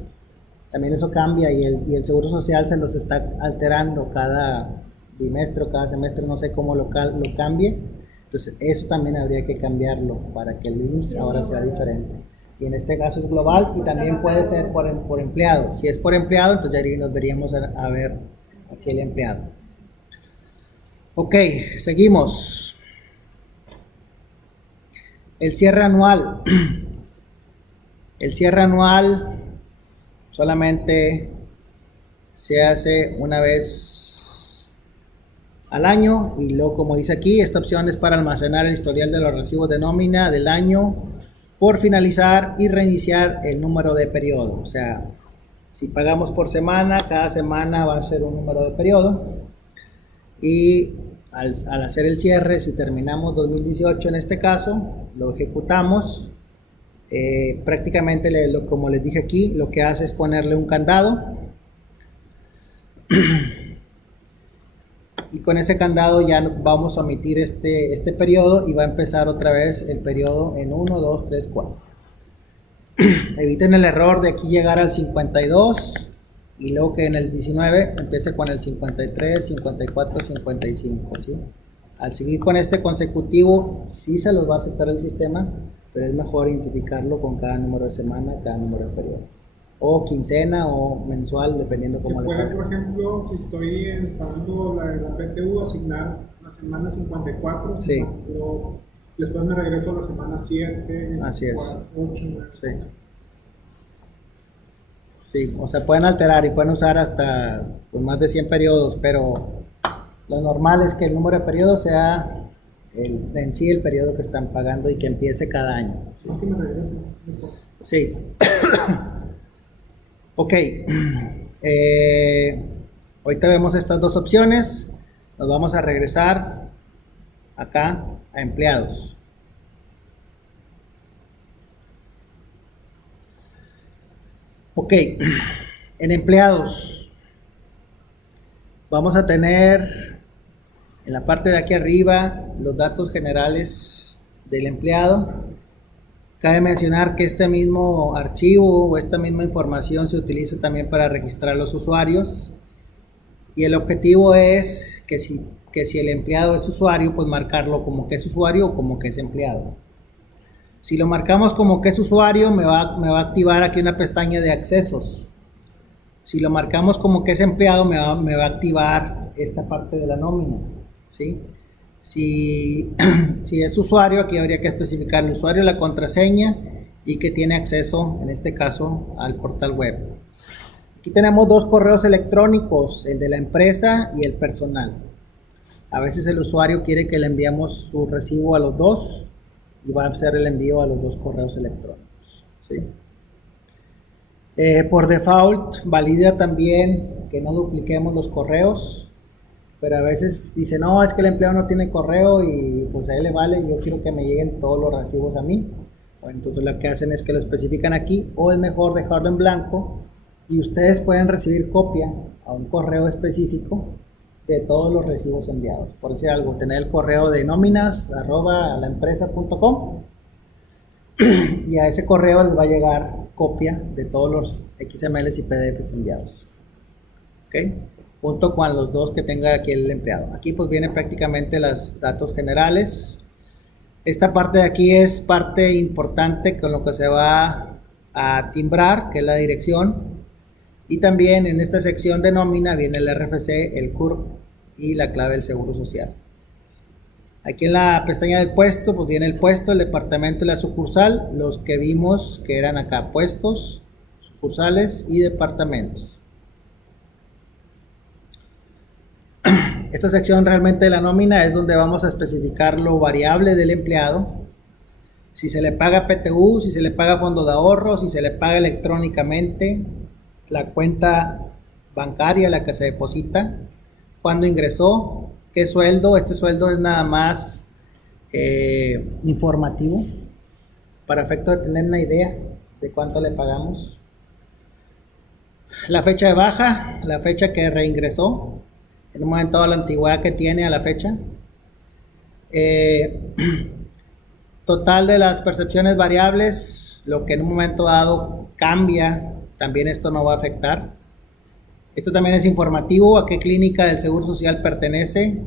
también eso cambia, y el Seguro Social se los está alterando cada bimestre o cada semestre, no sé cómo lo cambie, entonces eso también habría que cambiarlo para que el IMSS ahora sea diferente, y en este caso es global y también puede ser por empleado. Si es por empleado, entonces ya nos veríamos a ver aquí el empleado. Ok, seguimos. El cierre anual. El cierre anual solamente se hace una vez al año, y luego, como dice aquí, esta opción es para almacenar el historial de los recibos de nómina del año por finalizar y reiniciar el número de periodo. O sea, si pagamos por semana, cada semana va a ser un número de periodo, y al hacer el cierre, si terminamos 2018 en este caso, lo ejecutamos. Prácticamente, como les dije aquí, lo que hace es ponerle un candado y con ese candado ya vamos a omitir este periodo y va a empezar otra vez el periodo en 1, 2, 3, 4. Eviten el error de aquí llegar al 52 y luego que en el 19 empiece con el 53, 54, 55, ¿sí? Al seguir con este consecutivo sí se los va a aceptar el sistema, pero es mejor identificarlo con cada número de semana, cada número de periodo, o quincena o mensual, dependiendo cómo se le puede, pague. por ejemplo, si estoy pagando la PTU, asignar la semana 54, Sí. pero después me regreso a la semana 7, Así es. 8, 9. Sí. Sí, o sea, pueden alterar y pueden usar hasta pues, más de 100 periodos, pero lo normal es que el número de periodos sea en sí el periodo que están pagando y que empiece cada año. ¿Sí? Es que me regreso. Sí. Ok. Ahorita vemos estas dos opciones. Nos vamos a regresar acá a empleados. Ok. En empleados vamos a tener en la parte de aquí arriba los datos generales del empleado. Cabe mencionar que este mismo archivo o esta misma información se utiliza también para registrar los usuarios, y el objetivo es que si el empleado es usuario, pues marcarlo como que es usuario o como que es empleado. Si lo marcamos como que es usuario, me va a activar aquí una pestaña de accesos. Si lo marcamos como que es empleado, me va a activar esta parte de la nómina, ¿sí? Si es usuario, aquí habría que especificar el usuario, la contraseña y que tiene acceso, en este caso, al portal web. Aquí tenemos dos correos electrónicos, el de la empresa y el personal. A veces el usuario quiere que le enviemos su recibo a los dos, y va a hacer el envío a los 2 correos electrónicos, ¿sí? Por default valida también que no dupliquemos los correos, pero a veces dice, no, es que el empleado no tiene correo y pues a él le vale, yo quiero que me lleguen todos los recibos a mí. Bueno, entonces lo que hacen es que lo especifican aquí, o es mejor dejarlo en blanco y ustedes pueden recibir copia a un correo específico de todos los recibos enviados. Por decir algo, tener el correo de nóminas@laempresa.com y a ese correo les va a llegar copia de todos los XMLs y PDFs enviados, ¿ok? Junto con los 2 que tenga aquí el empleado. Aquí pues vienen prácticamente los datos generales. Esta parte de aquí es parte importante con lo que se va a timbrar, que es la dirección. Y también en esta sección de nómina viene el RFC, el CURP y la clave del Seguro Social. Aquí en la pestaña del puesto, pues viene el puesto, el departamento y la sucursal, los que vimos que eran acá, puestos, sucursales y departamentos. Esta sección realmente de la nómina es donde vamos a especificar lo variable del empleado, si se le paga PTU, si se le paga fondo de ahorro, si se le paga electrónicamente, la cuenta bancaria a la que se deposita, cuándo ingresó, qué sueldo. Este sueldo es nada más informativo para efecto de tener una idea de cuánto le pagamos. La fecha de baja, la fecha que reingresó, en un momento dado la antigüedad que tiene a la fecha. Total de las percepciones variables, lo que en un momento dado cambia, también esto no va a afectar. Esto también es informativo, a qué clínica del Seguro Social pertenece,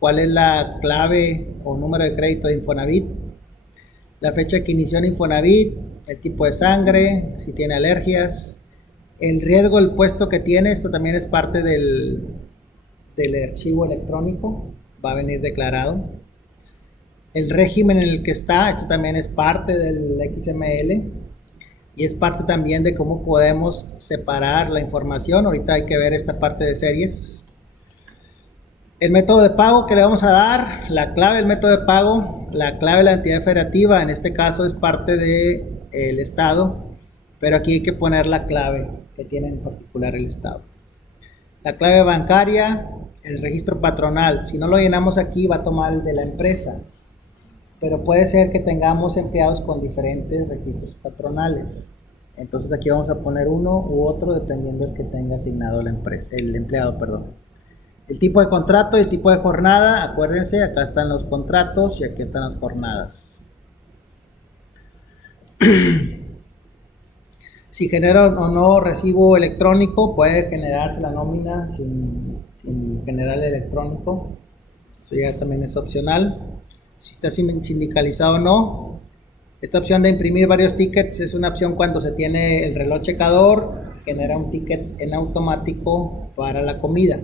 cuál es la clave o número de crédito de Infonavit, la fecha que inició en Infonavit, el tipo de sangre, si tiene alergias, el riesgo del puesto que tiene. Esto también es parte del archivo electrónico, va a venir declarado. El régimen en el que está, esto también es parte del XML y es parte también de cómo podemos separar la información. Ahorita hay que ver esta parte de series. El método de pago que le vamos a dar, la clave del método de pago, la clave de la entidad federativa, en este caso es parte del Estado, pero aquí hay que poner la clave que tiene en particular el Estado. La clave bancaria, el registro patronal, si no lo llenamos aquí va a tomar el de la empresa, pero puede ser que tengamos empleados con diferentes registros patronales. Entonces aquí vamos a poner uno u otro dependiendo del que tenga asignado la empresa, el empleado, perdón. El tipo de contrato y el tipo de jornada, acuérdense, acá están los contratos y aquí están las jornadas. Si genera o no recibo electrónico, puede generarse la nómina sin generar el electrónico. Eso ya también es opcional. Si está sindicalizado o no. Esta opción de imprimir varios tickets es una opción cuando se tiene el reloj checador, genera un ticket en automático para la comida.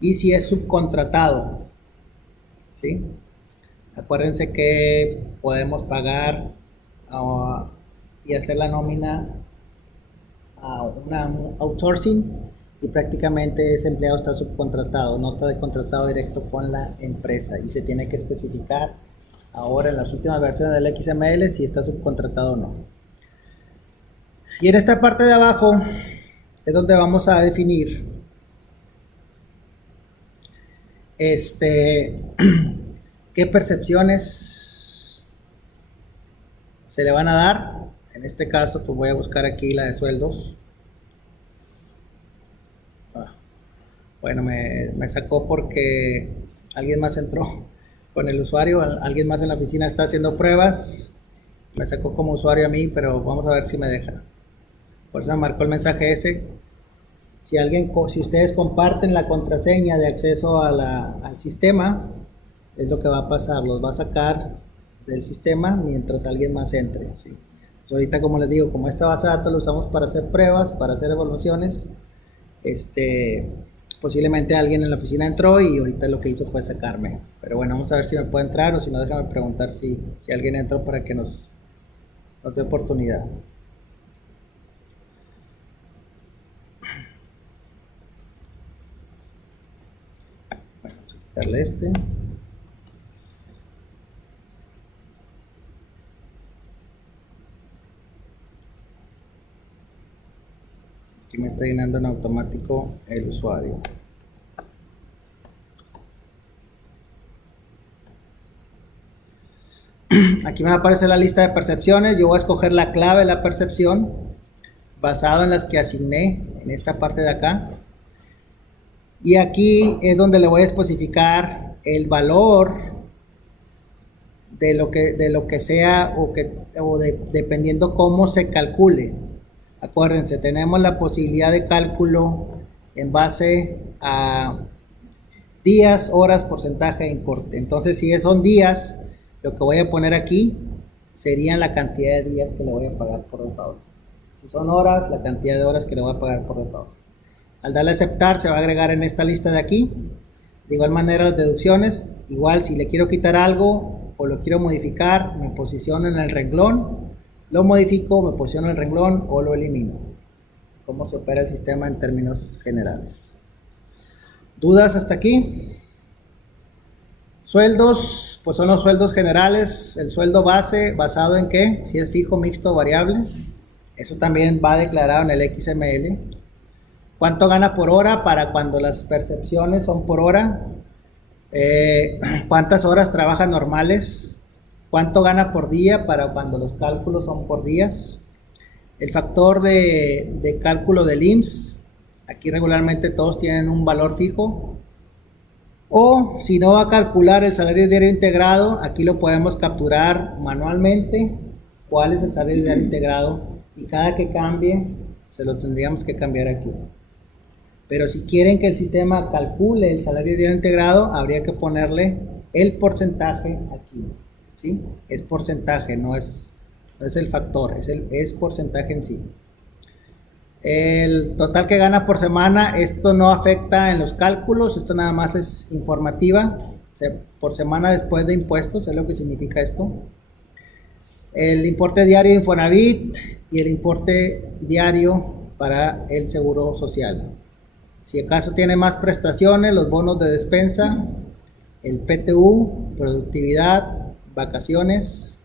Y si es subcontratado, ¿sí? Acuérdense que podemos pagar y hacer la nómina a una outsourcing y prácticamente ese empleado está subcontratado, no está contratado directo con la empresa y se tiene que especificar ahora en las últimas versiones del XML si está subcontratado o no. Y en esta parte de abajo es donde vamos a definir qué percepciones se le van a dar. En este caso pues voy a buscar aquí la de sueldos. Bueno, me sacó porque alguien más entró con el usuario, alguien más en la oficina está haciendo pruebas, me sacó como usuario a mí, pero vamos a ver si me deja. Por eso me marcó el mensaje ese. Si ustedes comparten la contraseña de acceso al sistema, es lo que va a pasar, los va a sacar del sistema mientras alguien más entre, ¿sí? Entonces, ahorita, como les digo, como esta base de datos la usamos para hacer pruebas, para hacer evaluaciones, posiblemente alguien en la oficina entró y ahorita lo que hizo fue sacarme. Pero bueno, vamos a ver si me puede entrar o si no, déjame preguntar si alguien entró para que nos dé oportunidad. Bueno, vamos a quitarle este. Aquí me está llenando en automático el usuario. Aquí me aparece la lista de percepciones. Yo voy a escoger la clave de la percepción basado en las que asigné en esta parte de acá. Y aquí es donde le voy a especificar el valor de lo que sea dependiendo cómo se calcule. Acuérdense, tenemos la posibilidad de cálculo en base a días, horas, porcentaje e importe. Entonces, si son días, lo que voy a poner aquí serían la cantidad de días que le voy a pagar por default. Si son horas, la cantidad de horas que le voy a pagar por default. Al darle a aceptar, se va a agregar en esta lista de aquí. De igual manera, las deducciones. Igual, si le quiero quitar algo o lo quiero modificar, me posiciono en el renglón, lo modifico, me posiciono en el renglón o lo elimino. Cómo se opera el sistema en términos generales. ¿Dudas hasta aquí? Sueldos, pues son los sueldos generales. El sueldo base, ¿basado en qué? Si es fijo, mixto o variable. Eso también va declarado en el XML. ¿Cuánto gana por hora para cuando las percepciones son por hora? ¿Cuántas horas trabaja normales? ¿Cuánto gana por día para cuando los cálculos son por días? El factor de cálculo del IMSS. Aquí regularmente todos tienen un valor fijo. O si no va a calcular el salario diario integrado, aquí lo podemos capturar manualmente. ¿Cuál es el salario diario integrado? Y cada que cambie, se lo tendríamos que cambiar aquí. Pero si quieren que el sistema calcule el salario diario integrado, habría que ponerle el porcentaje aquí. ¿Sí? Es porcentaje, no es el factor, es porcentaje en sí. El total que gana por semana, esto no afecta en los cálculos, esto nada más es informativa. Por semana después de impuestos, es lo que significa esto. El importe diario de Infonavit y el importe diario para el seguro social. Si acaso tiene más prestaciones, los bonos de despensa, el PTU, productividad, vacaciones,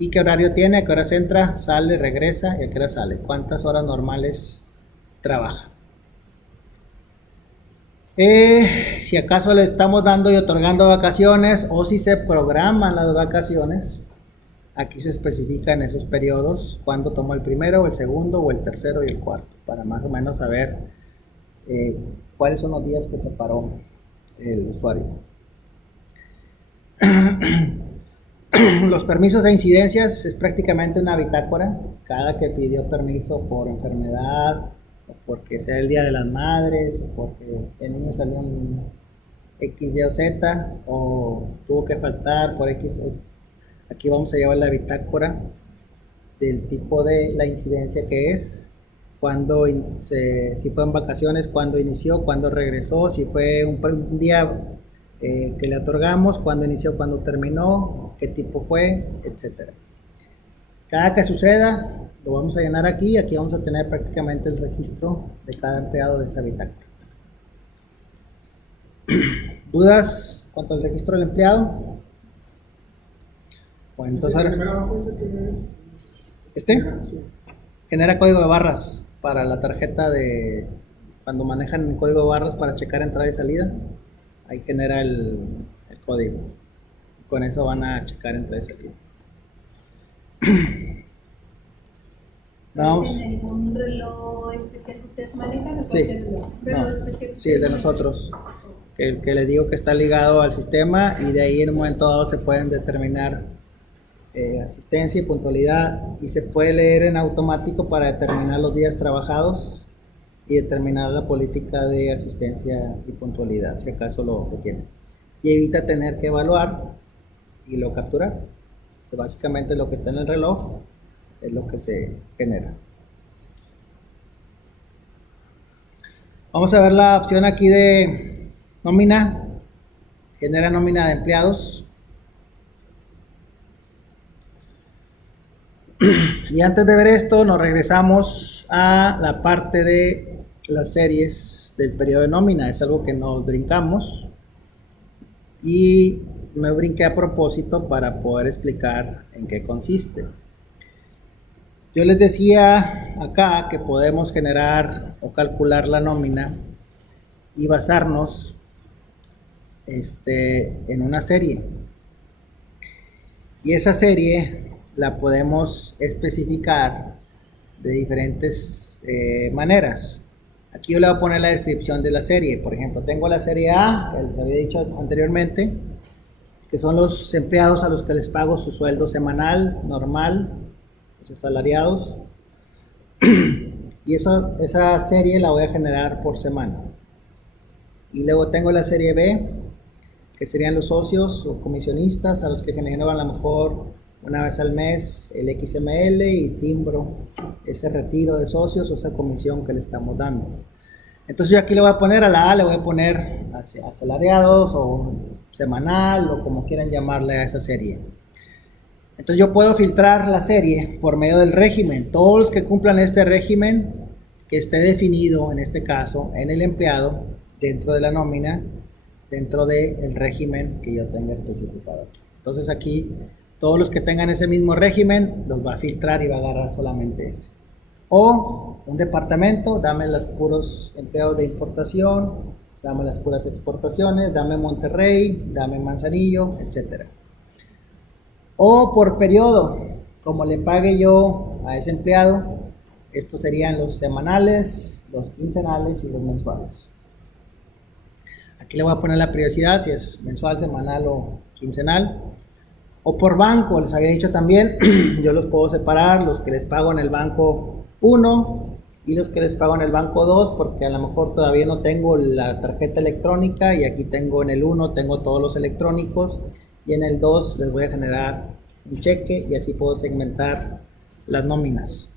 y qué horario tiene, a qué horas entra, sale, regresa y a qué hora sale, cuántas horas normales trabaja. Si acaso le estamos dando y otorgando vacaciones o si se programan las vacaciones, aquí se especifica en esos periodos cuándo tomó el primero, el segundo o el tercero y el cuarto, para más o menos saber cuáles son los días que separó el usuario. Los permisos e incidencias es prácticamente una bitácora. Cada que pidió permiso por enfermedad, o porque sea el día de las madres, o porque el niño salió en X, Y o Z, o tuvo que faltar por X. Aquí vamos a llevar la bitácora del tipo de la incidencia que es, si fue en vacaciones, cuándo inició, cuándo regresó, si fue un día que le otorgamos, cuándo inició, cuándo terminó, qué tipo fue, etcétera. Cada que suceda, lo vamos a llenar aquí. Aquí vamos a tener prácticamente el registro de cada empleado de esa bitácora. ¿Dudas cuanto al registro del empleado? Bueno, entonces ahora, genera código de barras para la tarjeta de cuando manejan el código de barras para checar entrada y salida. Ahí genera el código. Con eso van a checar entrada y salida. Vamos. ¿Tienen algún reloj especial que ustedes manejan? Sí, sí, el de nosotros. Que les digo que está ligado al sistema y de ahí en un momento dado se pueden determinar asistencia y puntualidad, y se puede leer en automático para determinar los días trabajados y determinar la política de asistencia y puntualidad, si acaso lo tienen. Y evita tener que evaluar y lo capturar. Básicamente lo que está en el reloj es lo que se genera. Vamos a ver la opción aquí de nómina. Genera nómina de empleados. Y antes de ver esto, nos regresamos a la parte de las series del periodo de nómina. Es algo que nos brincamos y me brinqué a propósito para poder explicar en qué consiste. Yo les decía acá que podemos generar o calcular la nómina y basarnos en una serie. Y esa serie la podemos especificar de diferentes maneras. Aquí yo le voy a poner la descripción de la serie. Por ejemplo, tengo la serie A, que les había dicho anteriormente, que son los empleados a los que les pago su sueldo semanal, normal, los asalariados. Y esa serie la voy a generar por semana. Y luego tengo la serie B, que serían los socios o comisionistas a los que genero a lo mejor una vez al mes el XML y timbro ese retiro de socios o esa comisión que le estamos dando. Entonces yo aquí le voy a poner a la A, le voy a poner asalariados o semanal o como quieran llamarle a esa serie. Entonces yo puedo filtrar la serie por medio del régimen. Todos los que cumplan este régimen que esté definido en este caso en el empleado dentro de la nómina, dentro del régimen que yo tenga especificado aquí. Entonces aquí todos los que tengan ese mismo régimen los va a filtrar y va a agarrar solamente ese. O un departamento, dame los puros empleados de importación, dame las puras exportaciones, dame Monterrey, dame Manzanillo, etc. O por periodo, como le pague yo a ese empleado, estos serían los semanales, los quincenales y los mensuales. Aquí le voy a poner la periodicidad, si es mensual, semanal o quincenal. O por banco, les había dicho también, yo los puedo separar, los que les pago en el banco 1 y los que les pago en el banco 2, porque a lo mejor todavía no tengo la tarjeta electrónica y aquí tengo en el 1, tengo todos los electrónicos y en el 2 les voy a generar un cheque y así puedo segmentar las nóminas.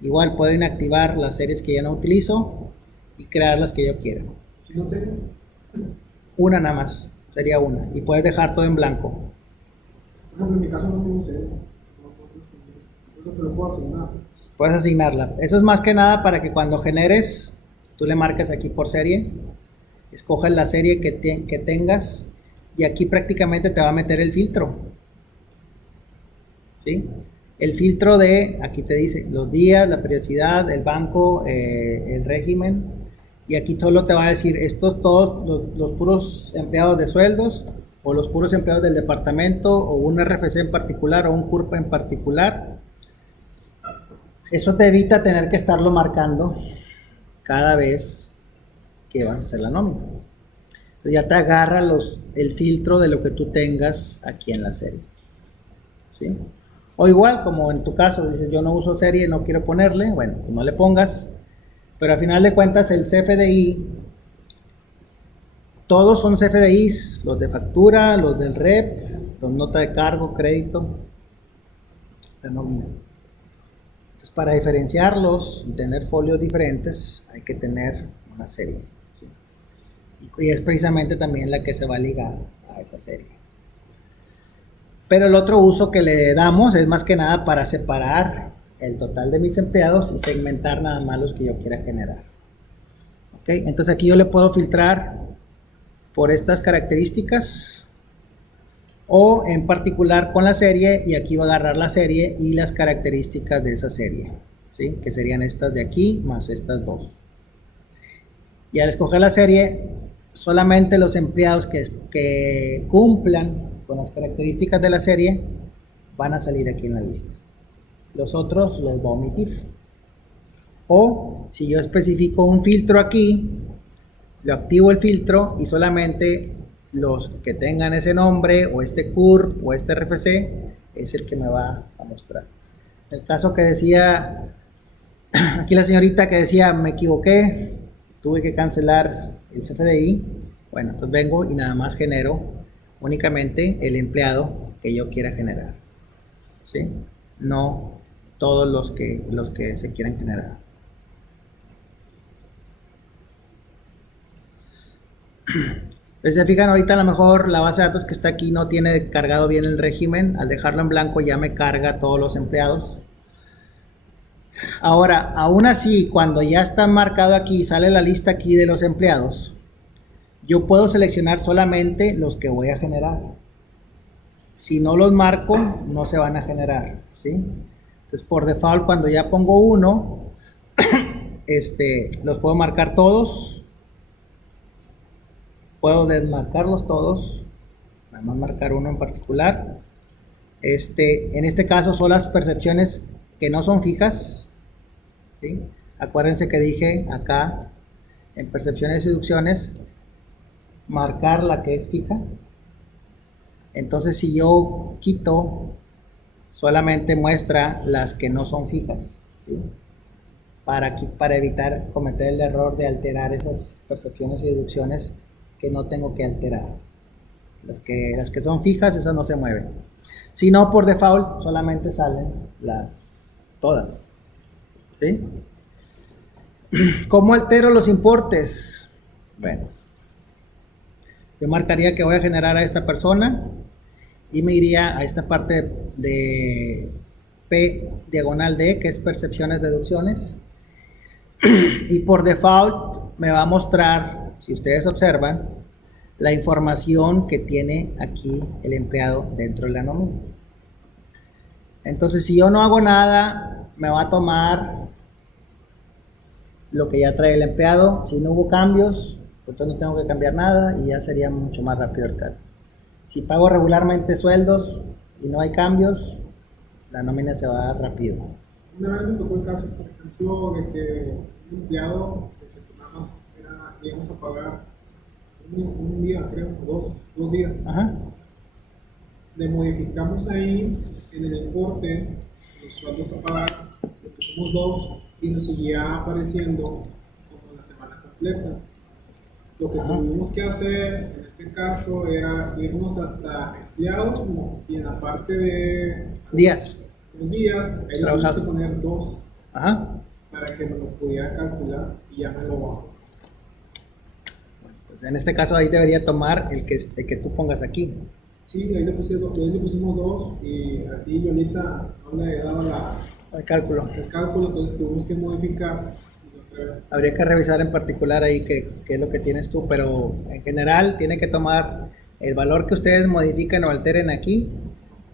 Igual puedo inactivar las series que ya no utilizo y crear las que yo quiera. Si no tengo una nada más, sería una, y puedes dejar todo en blanco. Por ejemplo, en mi caso no tengo serie. Eso se lo puedo asignar. Puedes asignarla. Eso es más que nada para que cuando generes, tú le marques aquí por serie, escoges la serie que tengas y aquí prácticamente te va a meter el filtro. ¿Sí? El filtro de, aquí te dice los días, la periodicidad, el banco, el régimen. Y aquí solo te va a decir, estos todos los puros empleados de sueldos o los puros empleados del departamento o un RFC en particular o un CURP en particular. Eso te evita tener que estarlo marcando cada vez que vas a hacer la nómina. Entonces ya te agarra el filtro de lo que tú tengas aquí en la serie. ¿Sí? O igual, como en tu caso, dices yo no uso serie, no quiero ponerle, bueno, pues no le pongas. Pero al final de cuentas el CFDI, todos son CFDIs, los de factura, los del REP, los nota de cargo, crédito, la nómina. Entonces para diferenciarlos y tener folios diferentes hay que tener una serie. ¿Sí? Y es precisamente también la que se va a ligar a esa serie. Pero el otro uso que le damos es más que nada para separar el total de mis empleados y segmentar nada más los que yo quiera generar. ¿Ok? Entonces aquí yo le puedo filtrar por estas características o en particular con la serie y aquí va a agarrar la serie y las características de esa serie, ¿sí? Que serían estas de aquí más estas dos. Y al escoger la serie, solamente los empleados que cumplan con las características de la serie van a salir aquí en la lista. Los otros los voy a omitir. O si yo especifico un filtro aquí, lo activo el filtro y solamente los que tengan ese nombre o este CURP o este RFC es el que me va a mostrar. El caso que decía aquí la señorita que decía me equivoqué, tuve que cancelar el CFDI, bueno, entonces vengo y nada más genero únicamente el empleado que yo quiera generar, ¿sí? No todos los que se quieran generar. Entonces, se fijan, ahorita a lo mejor la base de datos que está aquí no tiene cargado bien el régimen. Al dejarlo en blanco ya me carga todos los empleados. Ahora, aún así, cuando ya está marcado aquí, sale la lista aquí de los empleados, yo puedo seleccionar solamente los que voy a generar. Si no los marco, no se van a generar, ¿sí? Entonces, por default, cuando ya pongo uno, Los puedo marcar todos, puedo desmarcarlos todos, nada más marcar uno en particular. En este caso son las percepciones que no son fijas, ¿sí? Acuérdense que dije acá en percepciones y deducciones marcar la que es fija. Entonces si yo quito, solamente muestra las que no son fijas, ¿sí? Para evitar cometer el error de alterar esas percepciones y deducciones que no tengo que alterar. Las que son fijas, esas no se mueven. Si no, por default solamente salen todas, ¿sí? ¿Cómo altero los importes? Bueno, yo marcaría que voy a generar a esta persona y me iría a esta parte de P diagonal D, que es percepciones, deducciones, y por default me va a mostrar, si ustedes observan, la información que tiene aquí el empleado dentro de la nómina. Entonces, si yo no hago nada, me va a tomar lo que ya trae el empleado. Si no hubo cambios, pues entonces no tengo que cambiar nada y ya sería mucho más rápido el cálculo. Si pago regularmente sueldos y no hay cambios, la nómina se va rápido. Una vez me tocó el caso, por ejemplo, de que un empleado, de que nada más íbamos a pagar un día, creo, dos días. Ajá. Le modificamos ahí en el importe los sueldos a pagar, le pusimos 2 y nos seguía apareciendo como la semana completa. Lo que tuvimos que hacer en este caso era irnos hasta empleado y en la parte de días, los días, ahí le tuvimos que poner 2. Ajá. Para que me lo pudiera calcular y ya me lo bajo. Pues en este caso ahí debería tomar el que tú pongas aquí. Sí, ahí le pusimos 2 y aquí Yolita no le he dado el cálculo, entonces tuvimos que modificar. Habría que revisar en particular ahí qué es lo que tienes tú, pero en general tiene que tomar el valor que ustedes modifiquen o alteren aquí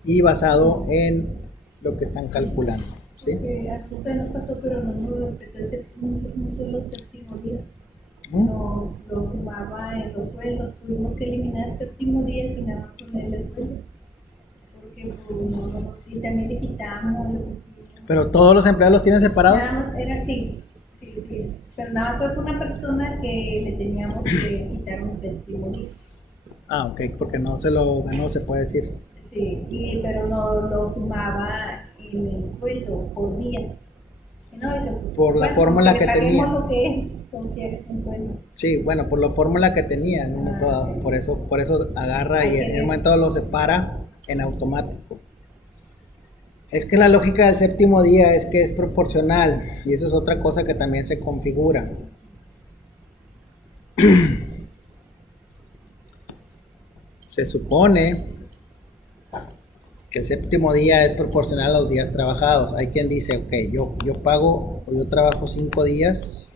y basado en lo que están calculando, ¿sí? A usted nos pasó, pero no nos respetó un solo séptimo día. Nos lo sumaba en los sueldos, tuvimos que eliminar el séptimo día sin nada ponerle sueldo. Porque y también le quitamos. Pero todos los empleados los tienen separados. Nada más era así. Sí, pero nada fue por una persona que le teníamos que quitar un séptimo día. Ah, ok, porque no se puede decir. Sí, pero no lo sumaba en el sueldo por día. Por la fórmula que tenía. Lo que es, con que es un sueldo. Sí, bueno, por la fórmula que tenía en un momento dado. Por eso agarra y en un momento dado lo separa en automático. Es que la lógica del séptimo día es que es proporcional y eso es otra cosa que también se configura. Se supone que el séptimo día es proporcional a los días trabajados. Hay quien dice, ok, yo trabajo 5 días,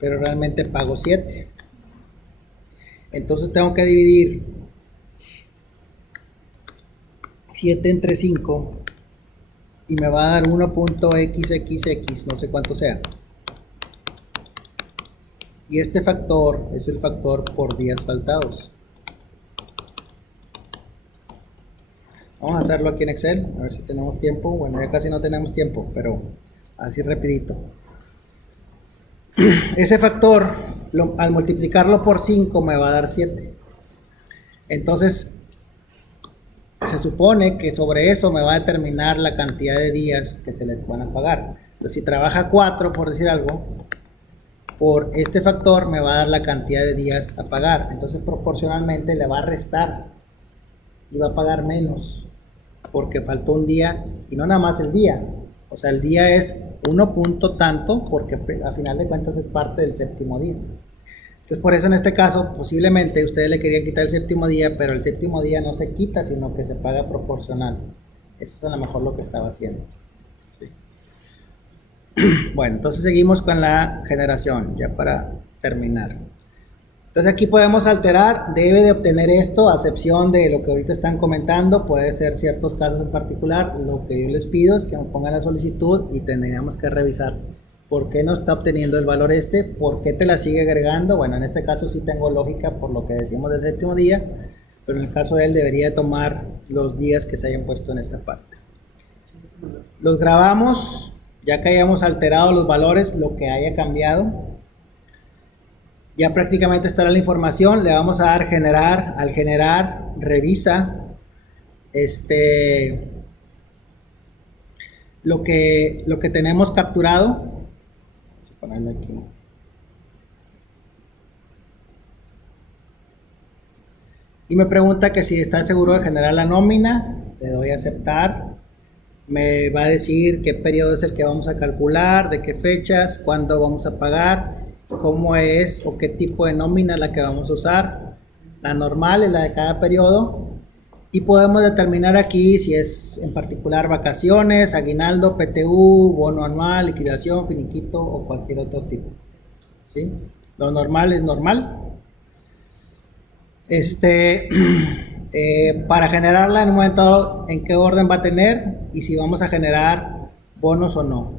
pero realmente pago 7. Entonces tengo que dividir 7 entre 5 y me va a dar 1.xxx, no sé cuánto sea. Y este factor es el factor por días faltados. Vamos a hacerlo aquí en Excel, a ver si tenemos tiempo. Bueno, ya casi no tenemos tiempo, pero así rapidito. Ese factor, al multiplicarlo por 5 me va a dar 7. Entonces, se supone que sobre eso me va a determinar la cantidad de días que se le van a pagar. Entonces, si trabaja 4, por decir algo, por este factor me va a dar la cantidad de días a pagar. Entonces, proporcionalmente le va a restar y va a pagar menos porque faltó un día y no nada más el día. O sea, el día es 1 punto tanto porque a final de cuentas es parte del séptimo día. Entonces, por eso en este caso, posiblemente ustedes le querían quitar el séptimo día, pero el séptimo día no se quita, sino que se paga proporcional. Eso es a lo mejor lo que estaba haciendo. ¿Sí? Bueno, entonces seguimos con la generación, ya para terminar. Entonces aquí podemos alterar, debe de obtener esto, a excepción de lo que ahorita están comentando, puede ser ciertos casos en particular. Lo que yo les pido es que me pongan la solicitud y tendríamos que revisar ¿Por qué no está obteniendo el valor este? ¿Por qué te la sigue agregando? Bueno, en este caso sí tengo lógica por lo que decimos del séptimo día, pero en el caso de él debería tomar los días que se hayan puesto en esta parte. Los grabamos, ya que hayamos alterado los valores, lo que haya cambiado. Ya prácticamente estará la información. Le vamos a dar generar. Al generar, revisa lo que tenemos capturado. Vamos a ponerlo aquí. Y me pregunta que si está seguro de generar la nómina. Le doy a aceptar. Me va a decir qué periodo es el que vamos a calcular, de qué fechas, cuándo vamos a pagar, cómo es o qué tipo de nómina es la que vamos a usar. La normal es la de cada periodo. Y podemos determinar aquí si es en particular vacaciones, aguinaldo, PTU, bono anual, liquidación, finiquito o cualquier otro tipo. ¿Sí? Lo normal es normal. Para generarla en un momento dado, en qué orden va a tener y si vamos a generar bonos o no.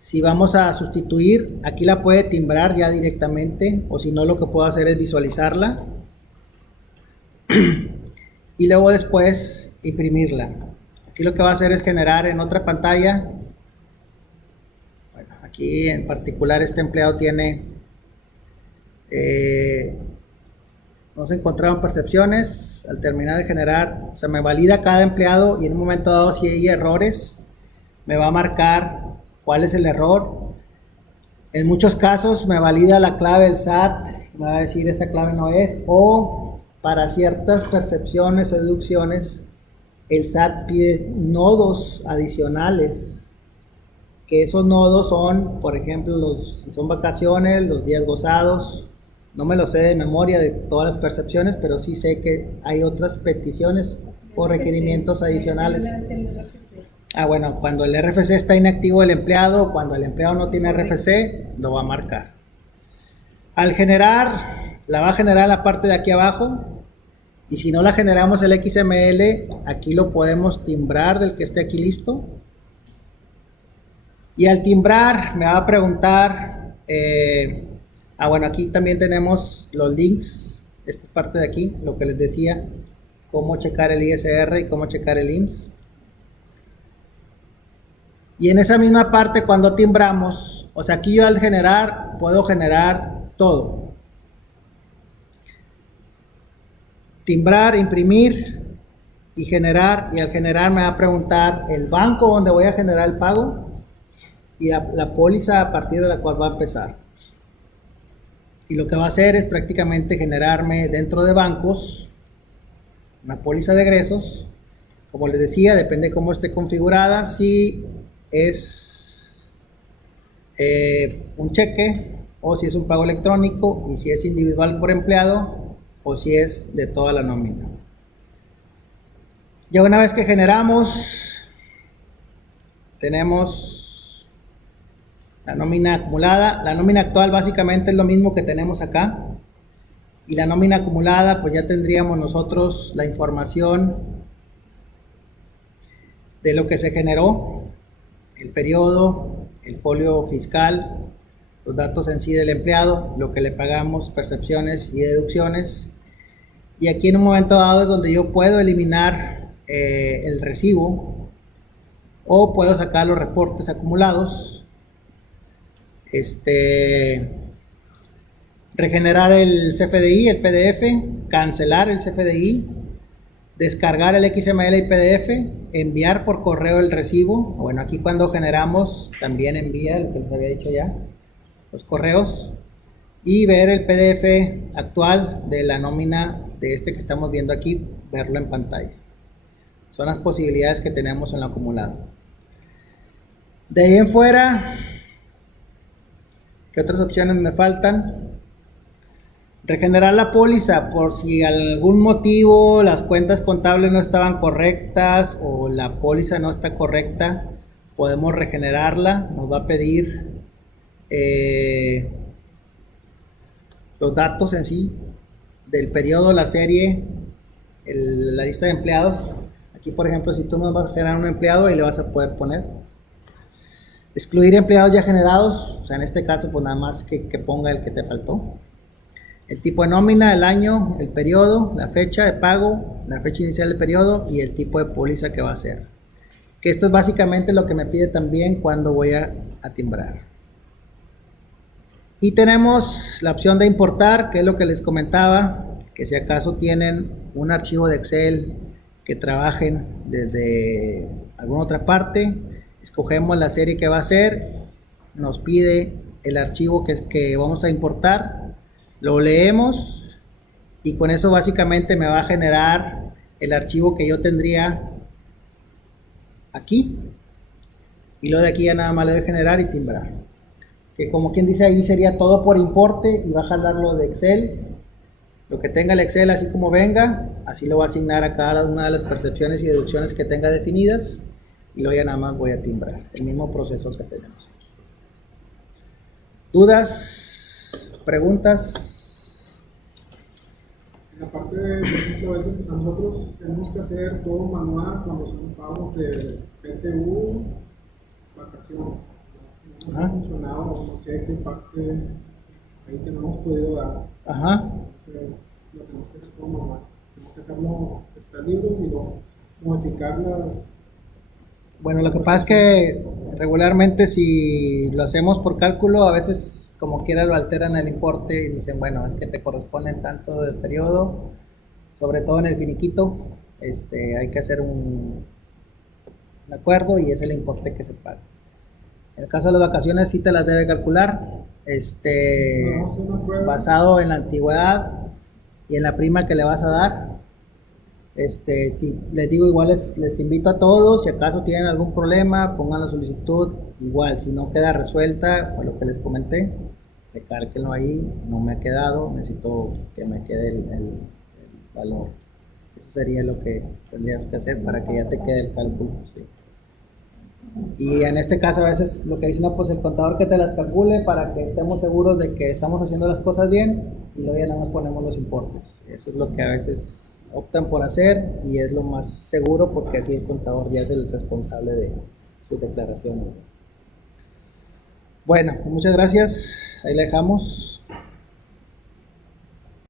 Si vamos a sustituir, aquí la puede timbrar ya directamente, o si no, lo que puedo hacer es visualizarla y luego después imprimirla. Aquí lo que va a hacer es generar en otra pantalla. Bueno, aquí en particular este empleado tiene no se encontraron percepciones. Al terminar de generar, o sea, me valida cada empleado y en un momento dado, si hay errores, me va a marcar cuál es el error. En muchos casos me valida la clave del SAT, me va a decir esa clave no es, o para ciertas percepciones o deducciones el SAT pide nodos adicionales, que esos nodos son, por ejemplo, son vacaciones, los días gozados. No me lo sé de memoria de todas las percepciones, pero sí sé que hay otras peticiones o requerimientos adicionales. Bueno, cuando el RFC está inactivo el empleado, cuando el empleado no tiene RFC, lo va a marcar. Al generar, la va a generar en la parte de aquí abajo, y si no la generamos el XML, aquí lo podemos timbrar del que esté aquí listo. Y al timbrar me va a preguntar... bueno, aquí también tenemos los links, esta parte de aquí, lo que les decía, cómo checar el ISR y cómo checar el IMSS. Y en esa misma parte, cuando timbramos, o sea, aquí yo al generar, puedo generar todo. Timbrar, imprimir y generar, y al generar me va a preguntar el banco donde voy a generar el pago y la póliza a partir de la cual va a empezar. Y lo que va a hacer es prácticamente generarme dentro de bancos una póliza de egresos. Como les decía, depende de cómo esté configurada, si es un cheque o si es un pago electrónico, y si es individual por empleado o si es de toda la nómina. Ya una vez que generamos, tenemos la nómina acumulada. La nómina actual básicamente es lo mismo que tenemos acá. Y la nómina acumulada, pues ya tendríamos nosotros la información de lo que se generó, el periodo, el folio fiscal, los datos en sí del empleado, lo que le pagamos, percepciones y deducciones. Y aquí en un momento dado es donde yo puedo eliminar el recibo o puedo sacar los reportes acumulados. Regenerar el CFDI, el PDF, cancelar el CFDI, descargar el XML y PDF, enviar por correo el recibo. Bueno, aquí cuando generamos también envía lo que les había dicho ya, los correos, y ver el PDF actual de la nómina de que estamos viendo aquí, verlo en pantalla. Son las posibilidades que tenemos en lo acumulado. De ahí en fuera, ¿qué otras opciones me faltan? Regenerar la póliza por si algún motivo las cuentas contables no estaban correctas o la póliza no está correcta, podemos regenerarla. Nos va a pedir los datos en sí del periodo, la serie, la lista de empleados. Aquí, por ejemplo, si tú nos vas a generar un empleado, ahí le vas a poder poner. Excluir empleados ya generados, o sea, en este caso, pues nada más que ponga el que te faltó. El tipo de nómina, el año, el periodo, la fecha de pago, la fecha inicial del periodo y el tipo de póliza que va a ser. Que esto es básicamente lo que me pide también cuando voy a timbrar. Y tenemos la opción de importar, que es lo que les comentaba, que si acaso tienen un archivo de Excel que trabajen desde alguna otra parte, escogemos la serie que va a ser, nos pide el archivo que vamos a importar, lo leemos y con eso básicamente me va a generar el archivo que yo tendría aquí, y luego de aquí ya nada más le doy generar y timbrar, que como quien dice ahí sería todo por importe y va a jalarlo de Excel, lo que tenga el Excel así como venga, así lo va a asignar a cada una de las percepciones y deducciones que tenga definidas y luego ya nada más voy a timbrar, el mismo proceso que tenemos aquí. ¿Dudas? ¿Preguntas? En la parte de, por ejemplo, a veces nosotros tenemos que hacer todo manual cuando son pagos de PTU, vacaciones. No nos ha funcionado, no sé qué partes ahí que no hemos podido dar. Entonces, lo tenemos que hacer todo manual. Tenemos que hacerlo, extraer libros y luego modificarlas. Bueno, lo que pasa es que regularmente si lo hacemos por cálculo, a veces como quiera lo alteran el importe y dicen, bueno, es que te corresponden tanto del periodo, sobre todo en el finiquito, hay que hacer un acuerdo y es el importe que se paga. En el caso de las vacaciones sí te las debe calcular, basado en la antigüedad y en la prima que le vas a dar. Sí, les digo, igual les invito a todos, si acaso tienen algún problema, pongan la solicitud, igual, si no queda resuelta, por lo que les comenté, recálquenlo ahí, no me ha quedado, necesito que me quede el valor. Eso sería lo que tendrías que hacer para que ya te quede el cálculo, ¿sí? Y en este caso a veces lo que dicen, no, pues el contador que te las calcule para que estemos seguros de que estamos haciendo las cosas bien y luego ya nada más ponemos los importes. Eso es lo que a veces optan por hacer y es lo más seguro porque así el contador ya es el responsable de su declaración. Bueno, muchas gracias, ahí la dejamos.